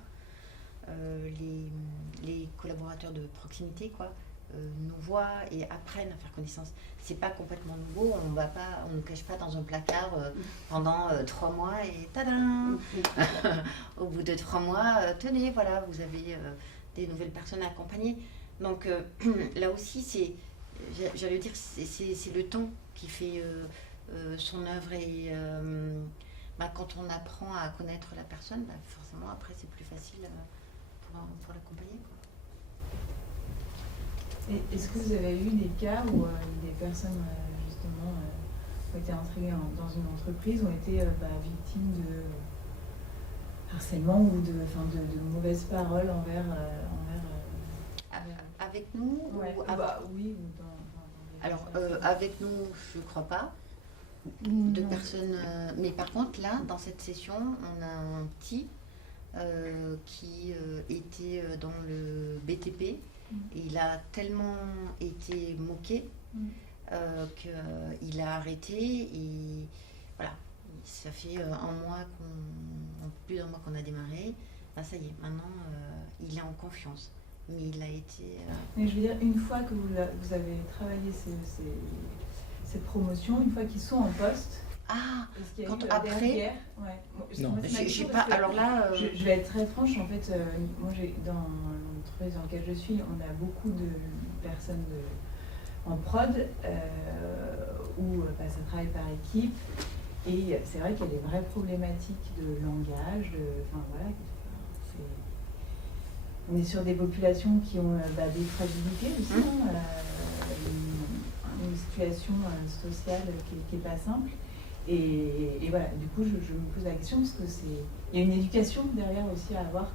les collaborateurs de proximité, quoi, nous voient et apprennent à faire connaissance. C'est pas complètement nouveau, on ne cache pas dans un placard pendant 3 mois et tadam. Au bout de 3 mois, tenez, voilà, vous avez des nouvelles personnes à accompagner. Donc là aussi, j'allais dire, c'est le temps qui fait son œuvre et quand on apprend à connaître la personne, forcément après c'est plus facile pour l'accompagner, quoi. Et est-ce que vous avez eu des cas où des personnes justement ont été entrées dans une entreprise, ont été victimes de harcèlement ou de mauvaises paroles envers avec nous ouais. ou oui, alors avec nous, je ne crois pas. De personnes, mais par contre là, dans cette session, on a un petit qui était dans le BTP. Et il a tellement été moqué qu'il a arrêté et voilà, ça fait plus d'un mois qu'on a démarré. Ça y est, maintenant il est en confiance. Mais il a été... Mais je veux dire, une fois que vous avez travaillé cette promotion, une fois qu'ils sont en poste... est-ce qu'il y a eu après... Ouais. Non, j'ai pas... Alors là... Je vais être très franche, en fait, moi, dans l'entreprise dans laquelle je suis, on a beaucoup de personnes en prod où ça travaille par équipe. Et c'est vrai qu'il y a des vraies problématiques de langage, on est sur des populations qui ont des fragilités aussi, une situation sociale qui n'est pas simple. Et voilà, du coup, je me pose la question parce que il y a une éducation derrière aussi à avoir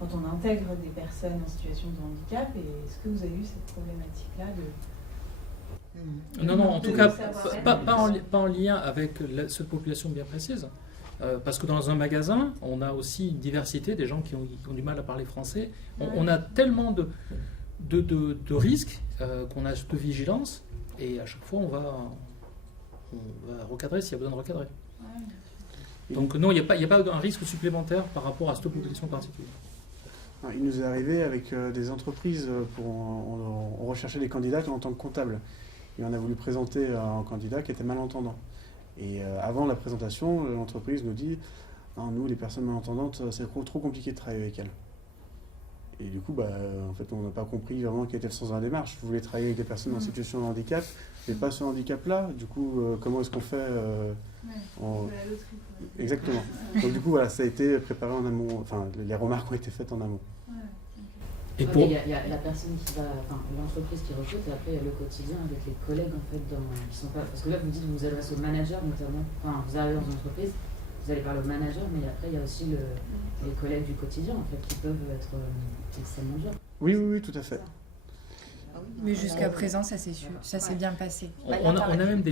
quand on intègre des personnes en situation de handicap. Et est-ce que vous avez eu cette problématique-là de... Non, en tout cas, pas en lien avec cette population bien précise. Parce que dans un magasin, on a aussi une diversité des gens qui ont du mal à parler français. On a tellement de risques qu'on a de vigilance et à chaque fois on va recadrer s'il y a besoin de recadrer. Donc non, il n'y a pas un risque supplémentaire par rapport à cette population particulière. Il nous est arrivé avec des entreprises, on recherchait des candidats en tant que comptable. Et on a voulu présenter un candidat qui était malentendant. Et avant la présentation, l'entreprise nous dit « Non, nous, les personnes malentendantes, c'est trop compliqué de travailler avec elles. » Et du coup, en fait, on n'a pas compris vraiment quel était le sens de la démarche. Vous voulez travailler avec des personnes en situation de handicap, mais pas ce handicap-là. Du coup, comment est-ce qu'on fait Exactement. Donc du coup, voilà, ça a été préparé en amont. Enfin, les remarques ont été faites en amont. Et il y a la personne qui va, l'entreprise qui recrute, et après il y a le quotidien avec les collègues en fait, qui sont pas. Parce que là vous dites que vous adressez au manager notamment. Enfin, vous arrivez dans une entreprise, vous allez parler au manager, mais après il y a aussi les collègues du quotidien en fait qui peuvent être extrêmement durs. Oui, tout à fait. Mais jusqu'à présent, ça s'est bien passé. On a même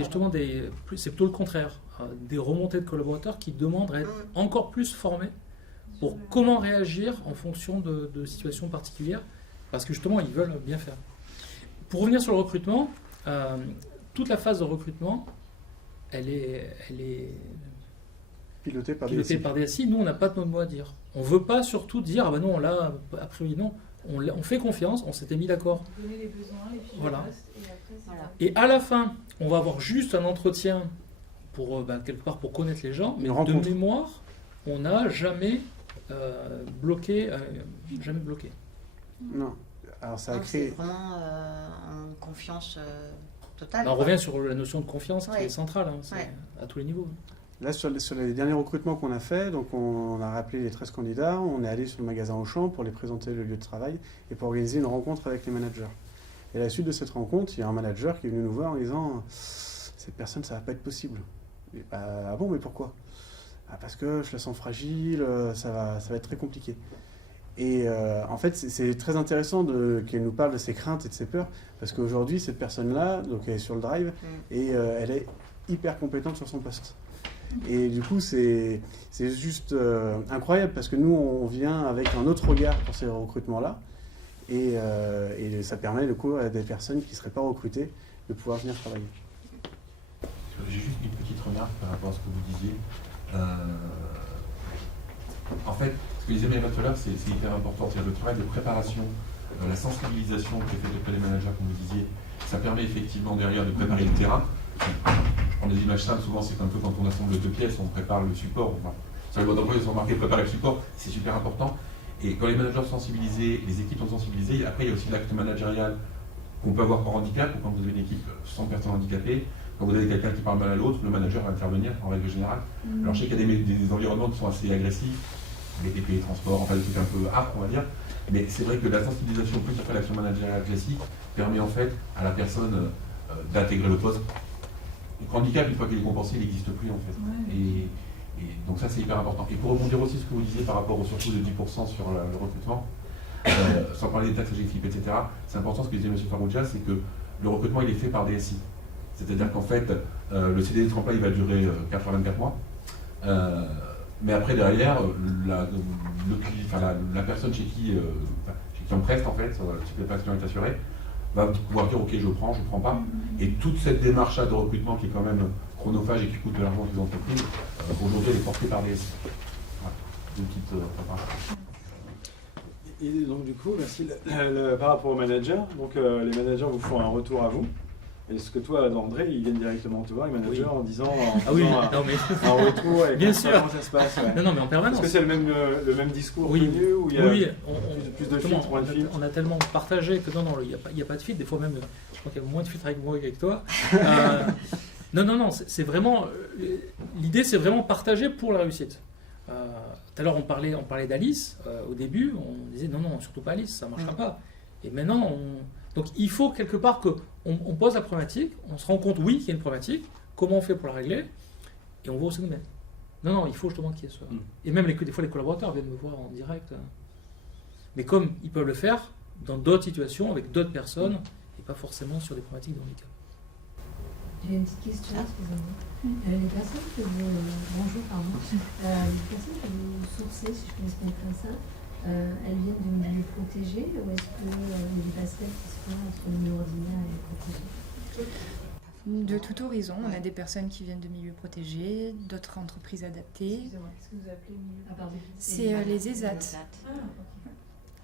c'est plutôt le contraire, des remontées de collaborateurs qui demandent à être encore plus formés pour comment réagir en fonction de situations particulières, parce que justement, ils veulent bien faire. Pour revenir sur le recrutement, toute la phase de recrutement, elle est pilotée par DSI. Nous, on n'a pas de mot à dire. On ne veut pas surtout dire, non, là, a priori, non. On fait confiance, on s'était mis d'accord. Donner les besoins, les fiches voilà. de poste, et après, Et à la fin, on va avoir juste un entretien pour, quelque part, pour connaître les gens, mais de mémoire, on n'a jamais bloqué. Non. Alors ça a créé... C'est vraiment en confiance totale. On revient sur la notion de confiance qui est centrale à tous les niveaux. Là, sur les derniers recrutements qu'on a fait, donc on a rappelé les 13 candidats, on est allé sur le magasin Auchan pour les présenter le lieu de travail et pour organiser une rencontre avec les managers. Et à la suite de cette rencontre, il y a un manager qui est venu nous voir en disant « Cette personne, ça ne va pas être possible. » Ah bon, mais pourquoi ? Parce que je la sens fragile, ça va être très compliqué. Et en fait, c'est très intéressant qu'elle nous parle de ses craintes et de ses peurs, parce qu'aujourd'hui, cette personne-là, donc elle est sur le drive, et elle est hyper compétente sur son poste. Et du coup, c'est juste incroyable, parce que nous, on vient avec un autre regard pour ces recrutements-là, et ça permet, du coup, à des personnes qui ne seraient pas recrutées de pouvoir venir travailler. J'ai juste une petite remarque par rapport à ce que vous disiez. En fait, ce que disait Maëva tout à l'heure, c'est hyper important. C'est le travail de préparation, la sensibilisation qui est faite auprès des managers, comme vous disiez. Ça permet effectivement derrière de préparer le terrain. On a des images simples, souvent c'est un peu quand on assemble deux pièces, on prépare le support. Sur les boîtes d'emploi, ils sont marqués préparer le support, c'est super important. Et quand les managers sont sensibilisés, les équipes sont sensibilisées, après il y a aussi l'acte managérial qu'on peut avoir par handicap, ou quand vous avez une équipe sans personnes handicapées, quand vous avez quelqu'un qui parle mal à l'autre, le manager va intervenir en règle générale. Alors je sais qu'il y a des environnements qui sont assez agressifs, les TP, les transports, enfin des trucs un peu âpres on va dire, mais c'est vrai que la sensibilisation plus après l'action managériale classique permet en fait à la personne d'intégrer le poste. Le handicap, une fois qu'il est compensé, il n'existe plus en fait. Ouais. Et donc ça c'est hyper important. Et pour rebondir aussi ce que vous disiez par rapport au surcoût de 10% sur le recrutement, sans parler des taxes GFIP, etc., c'est important ce que disait M. Farrugia, c'est que le recrutement il est fait par DSI. C'est-à-dire qu'en fait, le CDD de tremplin il va durer 4 à 24 mois. Mais après derrière, la personne chez qui on preste en fait, si la prestation est assurée, va pouvoir dire ok je prends pas. Et toute cette démarche-là de recrutement qui est quand même chronophage et qui coûte de l'argent aux entreprises, aujourd'hui elle est portée par DSI. Voilà, une petite préparation. Et donc du coup, merci. Par rapport aux managers, donc les managers vous font un retour à vous. Est-ce que toi, André, ils viennent directement te voir, les managers, Oui. en disant Ah oui, un retour et bien sûr. comment ça se passe Non, mais en permanence. Est-ce que c'est le même discours Oui, connu ou il y a plus de justement, filtres, moins de filtres? on a tellement partagé que non, il n'y a pas de filtre. Des fois même, je crois qu'il y a moins de filtres avec moi qu'avec toi. Non, c'est vraiment... L'idée, c'est vraiment partager pour la réussite. Tout à l'heure, on parlait d'Alice. Au début, on disait non, surtout pas Alice, ça ne marchera pas. Et maintenant, donc il faut quelque part qu'on pose la problématique, on se rend compte, oui, qu'il y a une problématique, comment on fait pour la régler, et on va au sommet. Non, il faut justement qu'il y ait ça. Et même des fois, les collaborateurs viennent me voir en direct. Mais comme ils peuvent le faire dans d'autres situations, avec d'autres personnes, et pas forcément sur des problématiques de handicap. J'ai une petite question, excusez-moi. Les personnes que vous... bonjour, pardon. Les personnes que vous sourcez, si je peux expliquer comme ça, elles viennent de milieux protégés ou est-ce qu'il y a des passerelles qui se font entre le milieu ordinaire et les protégés? De tout horizon, on a des personnes qui viennent de milieux protégés, d'autres entreprises adaptées. Excusez-moi, qu'est-ce que vous appelez milieu? Ah, pardon. C'est les ESAT. Ah, ok.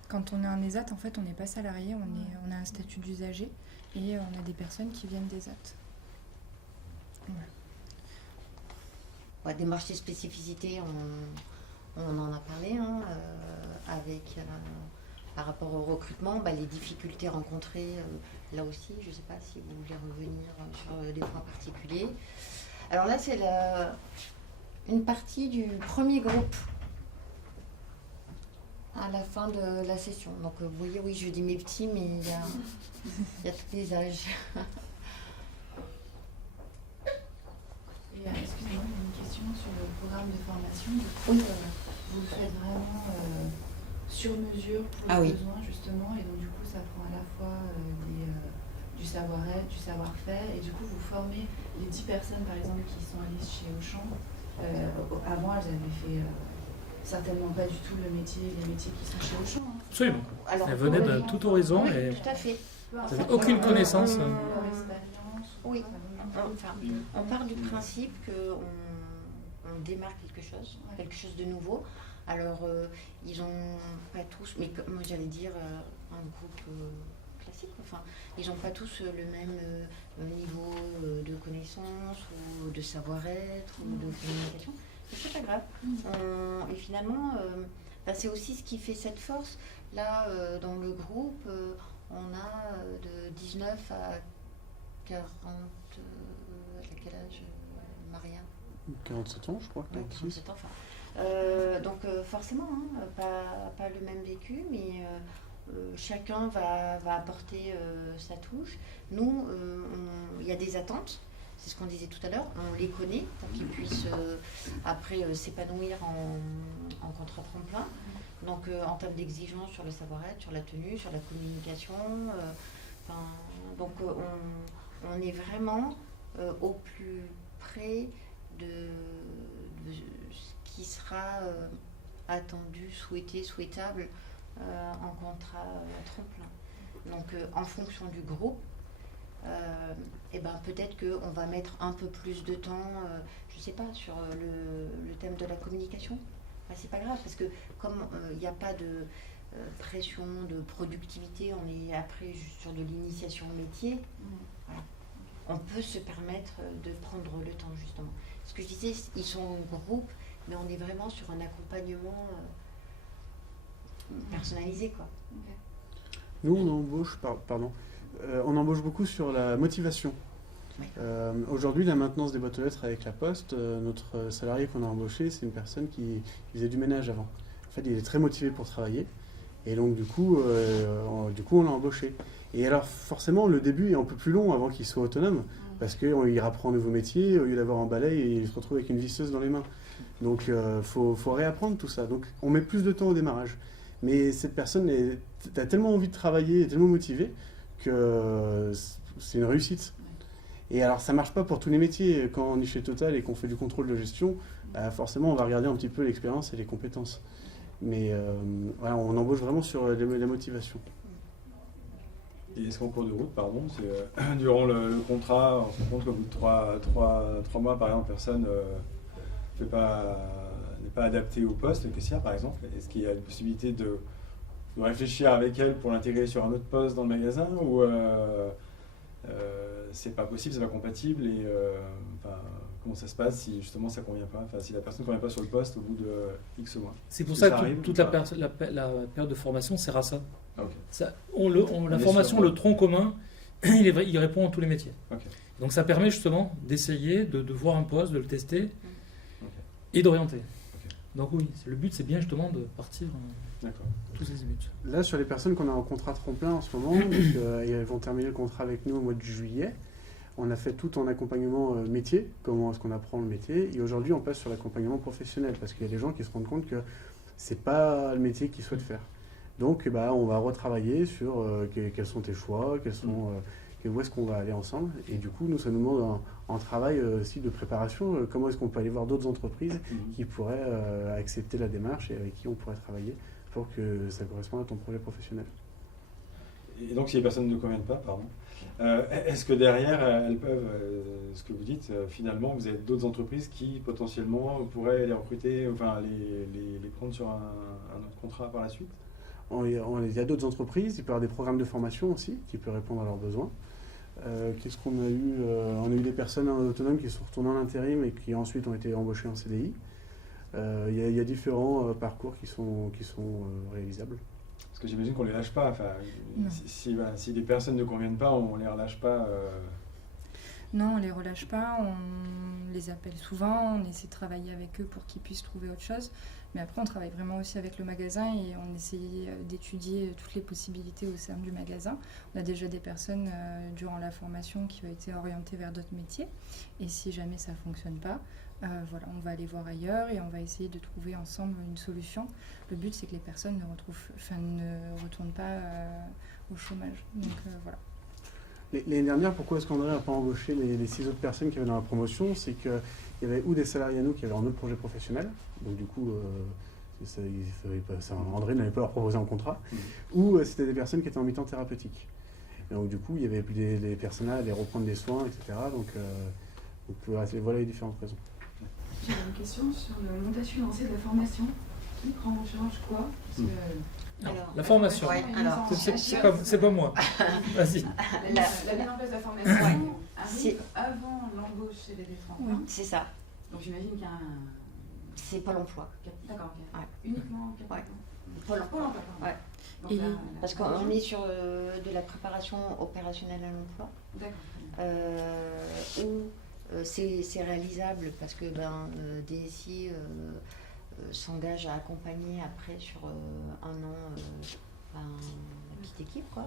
Quand on est un ESAT, en fait, on n'est pas salarié, on a un statut d'usager et on a des personnes qui viennent d'ESAT. Voilà. Ouais, démarche et spécificité, on en a parlé, avec par rapport au recrutement, les difficultés rencontrées, là aussi, je ne sais pas si vous voulez revenir sur des points particuliers. Alors là, c'est une partie du premier groupe à la fin de la session. Donc vous voyez, oui, je dis mes petits, mais il y a tous les âges. Et excusez-moi, il y a une question sur le programme de formation. Du coup, Oui. Vous le faites vraiment sur mesure pour les besoins, justement, et donc du coup, ça prend à la fois du savoir-être, du savoir-faire, et du coup, vous formez les 10 personnes, par exemple, qui sont allées chez Auchan. Avant, elles avaient fait certainement pas du tout les métiers qui sont chez Auchan. Absolument. Alors, elles venaient de tout horizon oui, et tout à fait. elles n'avaient aucune connaissance. Leur expérience. Oui. On part du principe qu'on démarre quelque chose de nouveau. Alors, ils n'ont pas tous, mais comme j'allais dire, un groupe classique, ils n'ont pas tous le même niveau de connaissance ou de savoir-être ou de communication. C'est pas grave. Et finalement, c'est aussi ce qui fait cette force. Là, dans le groupe, on a de 19 à 40... à quel âge, Maria? 47 ans, je crois. 47 ans, donc forcément, pas le même vécu, mais chacun va apporter sa touche. Nous, il y a des attentes, c'est ce qu'on disait tout à l'heure, on les connaît pour qu'ils puissent après s'épanouir en contrat tremplin. Donc en termes d'exigence sur le savoir-être, sur la tenue, sur la communication, donc on est vraiment au plus près de ce qui sera attendu, souhaité, souhaitable en contrat tremplin. Donc en fonction du groupe, et ben peut-être qu'on va mettre un peu plus de temps, je sais pas, sur le thème de la communication. Enfin, c'est pas grave, parce que comme il n'y a pas de pression de productivité, on est après juste sur de l'initiation au métier, voilà. On peut se permettre de prendre le temps, justement. Ce que je disais, ils sont en groupe, mais on est vraiment sur un accompagnement personnalisé, quoi. Nous, on embauche, on embauche beaucoup sur la motivation. Oui. Aujourd'hui, la maintenance des boîtes aux lettres avec la Poste, notre salarié qu'on a embauché, c'est une personne qui faisait du ménage avant. En fait, il est très motivé pour travailler, et donc du coup, on l'a embauché. Et alors, forcément, le début est un peu plus long avant qu'il soit autonome, parce qu'il apprend un nouveau métier, au lieu d'avoir un balai, il se retrouve avec une visseuse dans les mains. Donc, faut réapprendre tout ça. Donc, on met plus de temps au démarrage. Mais cette personne a tellement envie de travailler, est tellement motivée, que c'est une réussite. Et alors, ça ne marche pas pour tous les métiers. Quand on est chez Total et qu'on fait du contrôle de gestion, forcément, on va regarder un petit peu l'expérience et les compétences. Mais voilà, on embauche vraiment sur la motivation. Et est-ce qu'en cours de route, pardon, c'est, durant le contrat, on se rend compte qu'au bout de 3 mois, par exemple, personne n'est pas adaptée au poste, caissière par exemple, est-ce qu'il y a une possibilité de réfléchir avec elle pour l'intégrer sur un autre poste dans le magasin, ou c'est pas possible, c'est pas compatible, et comment ça se passe si justement ça convient pas, si la personne ne convient pas sur le poste au bout de X mois? C'est pour ça que toute la période de formation sert à ça. Ah, okay. La formation, le tronc commun, il répond à tous les métiers. Okay. Donc ça permet justement d'essayer de voir un poste, de le tester et d'orienter. Okay. Donc oui, le but c'est bien justement de partir tous ces buts. Là, sur les personnes qu'on a en contrat tremplin en ce moment, elles vont terminer le contrat avec nous au mois de juillet. On a fait tout en accompagnement métier, comment est-ce qu'on apprend le métier, et aujourd'hui on passe sur l'accompagnement professionnel, parce qu'il y a des gens qui se rendent compte que c'est pas le métier qu'ils souhaitent faire. Donc on va retravailler sur quels sont tes choix, où est-ce qu'on va aller ensemble. Et du coup, nous, ça nous demande un travail aussi de préparation. Comment est-ce qu'on peut aller voir d'autres entreprises qui pourraient accepter la démarche et avec qui on pourrait travailler pour que ça corresponde à ton projet professionnel. Et donc, si les personnes ne conviennent pas, est-ce que derrière, elles peuvent, ce que vous dites, finalement, vous avez d'autres entreprises qui potentiellement pourraient les recruter, les prendre sur un autre contrat par la suite? Il y a d'autres entreprises, il peut y avoir des programmes de formation aussi qui peuvent répondre à leurs besoins. Qu'est-ce qu'on a eu On a eu des personnes autonomes qui sont retournées en intérim et qui ensuite ont été embauchées en CDI. Il y a différents parcours qui sont réalisables. Parce que j'imagine qu'on ne les lâche pas. Si des personnes ne conviennent pas, on ne les relâche pas. Non, on ne les relâche pas, on les appelle souvent, on essaie de travailler avec eux pour qu'ils puissent trouver autre chose. Mais après, on travaille vraiment aussi avec le magasin et on essaye d'étudier toutes les possibilités au sein du magasin. On a déjà des personnes durant la formation qui ont été orientées vers d'autres métiers. Et si jamais ça ne fonctionne pas, on va aller voir ailleurs et on va essayer de trouver ensemble une solution. Le but, c'est que les personnes ne retournent pas au chômage. Donc voilà. L'année dernière, pourquoi est-ce qu'André n'a pas embauché les 6 autres personnes qui avaient dans la promotion? C'est qu'il y avait ou des salariés à nous qui avaient un autre projet professionnel, donc du coup, André n'allait pas leur proposer un contrat, ou c'était des personnes qui étaient en mi-temps thérapeutique. Et donc du coup, il y avait plus des personnes à aller reprendre des soins, etc. Donc voilà les différentes raisons. J'ai une question sur le montage financier de la formation. Qui prend en charge quoi? La formation, c'est pas moi. Vas-y. La mise en place de la formation arrive avant l'embauche chez les défendants. Oui, c'est ça. Donc j'imagine qu'il y a un... C'est Pôle emploi. D'accord, ok. Ouais. Uniquement Pôle emploi. Ouais. Donc, parce qu'on est sur de la préparation opérationnelle à l'emploi. D'accord. Où c'est réalisable parce que DSI s'engage à accompagner après sur un an la petite équipe, quoi.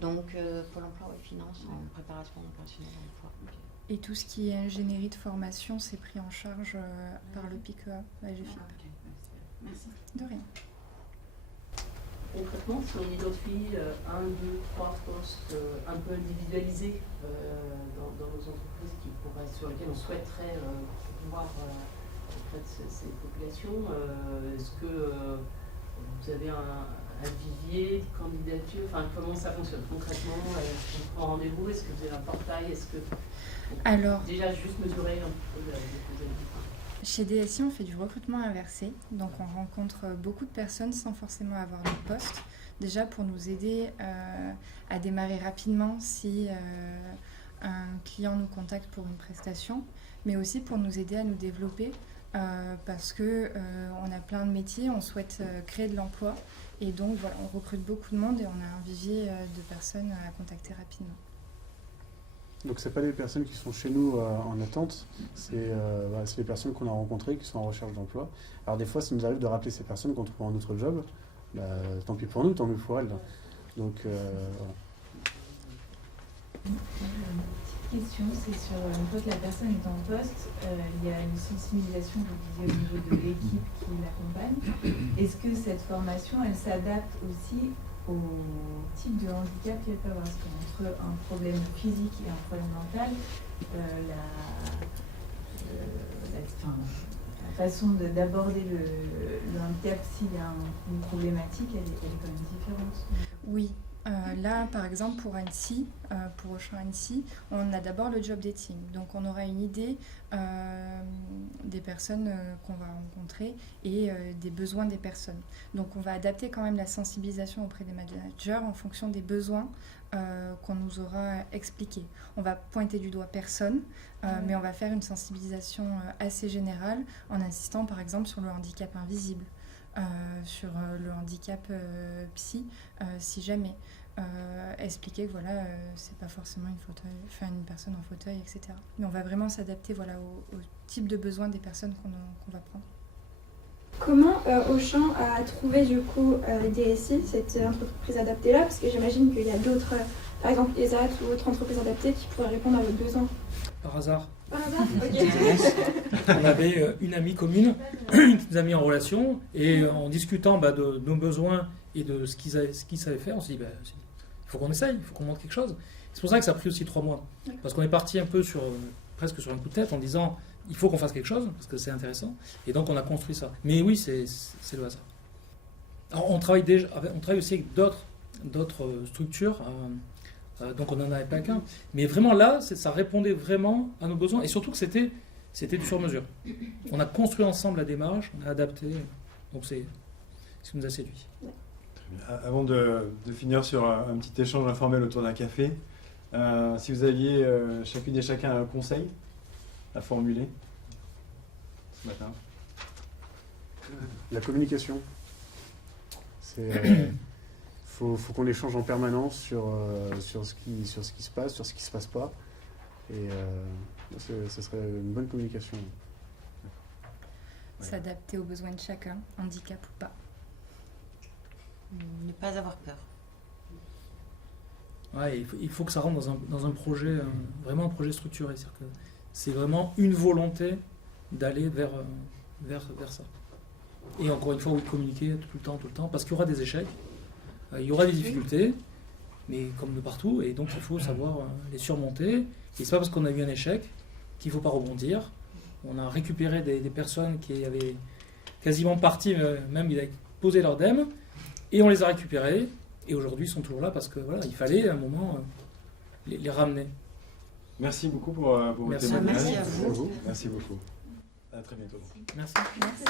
Donc Pôle emploi et finance en préparation opérationnelle à l'emploi. Et tout ce qui est ingénierie de formation, c'est pris en charge par le PICEA, la GFIP. Merci. De rien. Concrètement, si on identifie 1, 2, 3 postes un peu individualisés dans nos entreprises sur lesquels on souhaiterait pouvoir auprès de ces populations, est-ce que vous avez vivier de candidature, enfin comment ça fonctionne concrètement? Est-ce qu'on prend rendez-vous? Est-ce que vous avez un portail? Est-ce que Alors, déjà juste mesurer un peu de chez DSI, on fait du recrutement inversé, donc on rencontre beaucoup de personnes sans forcément avoir de poste. Déjà pour nous aider à démarrer rapidement si un client nous contacte pour une prestation, mais aussi pour nous aider à nous développer parce que on a plein de métiers, on souhaite créer de l'emploi et donc voilà, on recrute beaucoup de monde et on a un vivier de personnes à contacter rapidement. Donc c'est pas les personnes qui sont chez nous en attente, c'est les personnes qu'on a rencontrées qui sont en recherche d'emploi. Alors des fois, ça nous arrive de rappeler ces personnes qu'on trouve un autre job. Tant pis pour nous, tant mieux pour elles. Donc voilà. Une petite question, c'est sur une fois que la personne est en poste, il y a une sensibilisation, vous disiez, au niveau de l'équipe qui l'accompagne. Est-ce que cette formation, elle s'adapte aussi au type de handicap qu'elle peut avoir? Parce qu'entre un problème physique et un problème mental, la façon d'aborder le handicap, s'il y a une problématique, elle est quand même différente. Oui. Là, par exemple, pour Annecy, pour Auchan Annecy, on a d'abord le job dating. Donc, on aura une idée des personnes qu'on va rencontrer et des besoins des personnes. Donc, on va adapter quand même la sensibilisation auprès des managers en fonction des besoins qu'on nous aura expliqués. On va pointer du doigt personne, mais on va faire une sensibilisation assez générale en insistant, par exemple, sur le handicap invisible. Sur le handicap psy, si jamais expliquer que voilà, c'est pas forcément une personne en fauteuil, etc. Mais on va vraiment s'adapter voilà, au type de besoin des personnes qu'on va prendre. Comment Auchan a trouvé du coup DSI, cette entreprise adaptée-là? Parce que j'imagine qu'il y a d'autres, par exemple ESAT ou autres entreprises adaptées qui pourraient répondre à vos besoins. Par hasard. Par hasard, ok. On avait une amie commune qui nous a mis en relation et en discutant de nos besoins et de ce qu'ils savaient faire, on s'est dit il faut qu'on essaye, il faut qu'on monte quelque chose. C'est pour ça que ça a pris aussi 3 mois. Parce qu'on est parti un peu presque sur un coup de tête en disant il faut qu'on fasse quelque chose parce que c'est intéressant. Et donc on a construit ça. Mais oui, c'est le hasard. Alors, on travaille aussi avec d'autres structures. Donc on n'en avait pas qu'un. Mais vraiment là, ça répondait vraiment à nos besoins. Et surtout que c'était du sur-mesure. On a construit ensemble la démarche, on a adapté. Donc c'est ce qui nous a séduit. Avant de finir sur un petit échange informel autour d'un café, si vous aviez chacune et chacun un conseil à formuler ce matin. La communication. Faut qu'on échange en permanence sur ce qui se passe, sur ce qui se passe pas. Et ce serait une bonne communication. S'adapter aux besoins de chacun, handicap ou pas. Ne pas avoir peur. Ouais, il faut que ça rentre dans un projet, vraiment un projet structuré. C'est-à-dire que c'est vraiment une volonté d'aller vers ça. Et encore une fois, oui, communiquer tout le temps, parce qu'il y aura des échecs, il y aura des difficultés, mais comme de partout, et donc il faut savoir les surmonter. Et c'est pas parce qu'on a eu un échec qu'il ne faut pas rebondir. On a récupéré des personnes qui avaient quasiment parti, même ils avaient posé leur DEM, et on les a récupérés, et aujourd'hui ils sont toujours là parce que voilà, il fallait à un moment les ramener. Merci beaucoup pour votre témoignage. Merci à vous. Merci beaucoup. À très bientôt. Merci. Merci.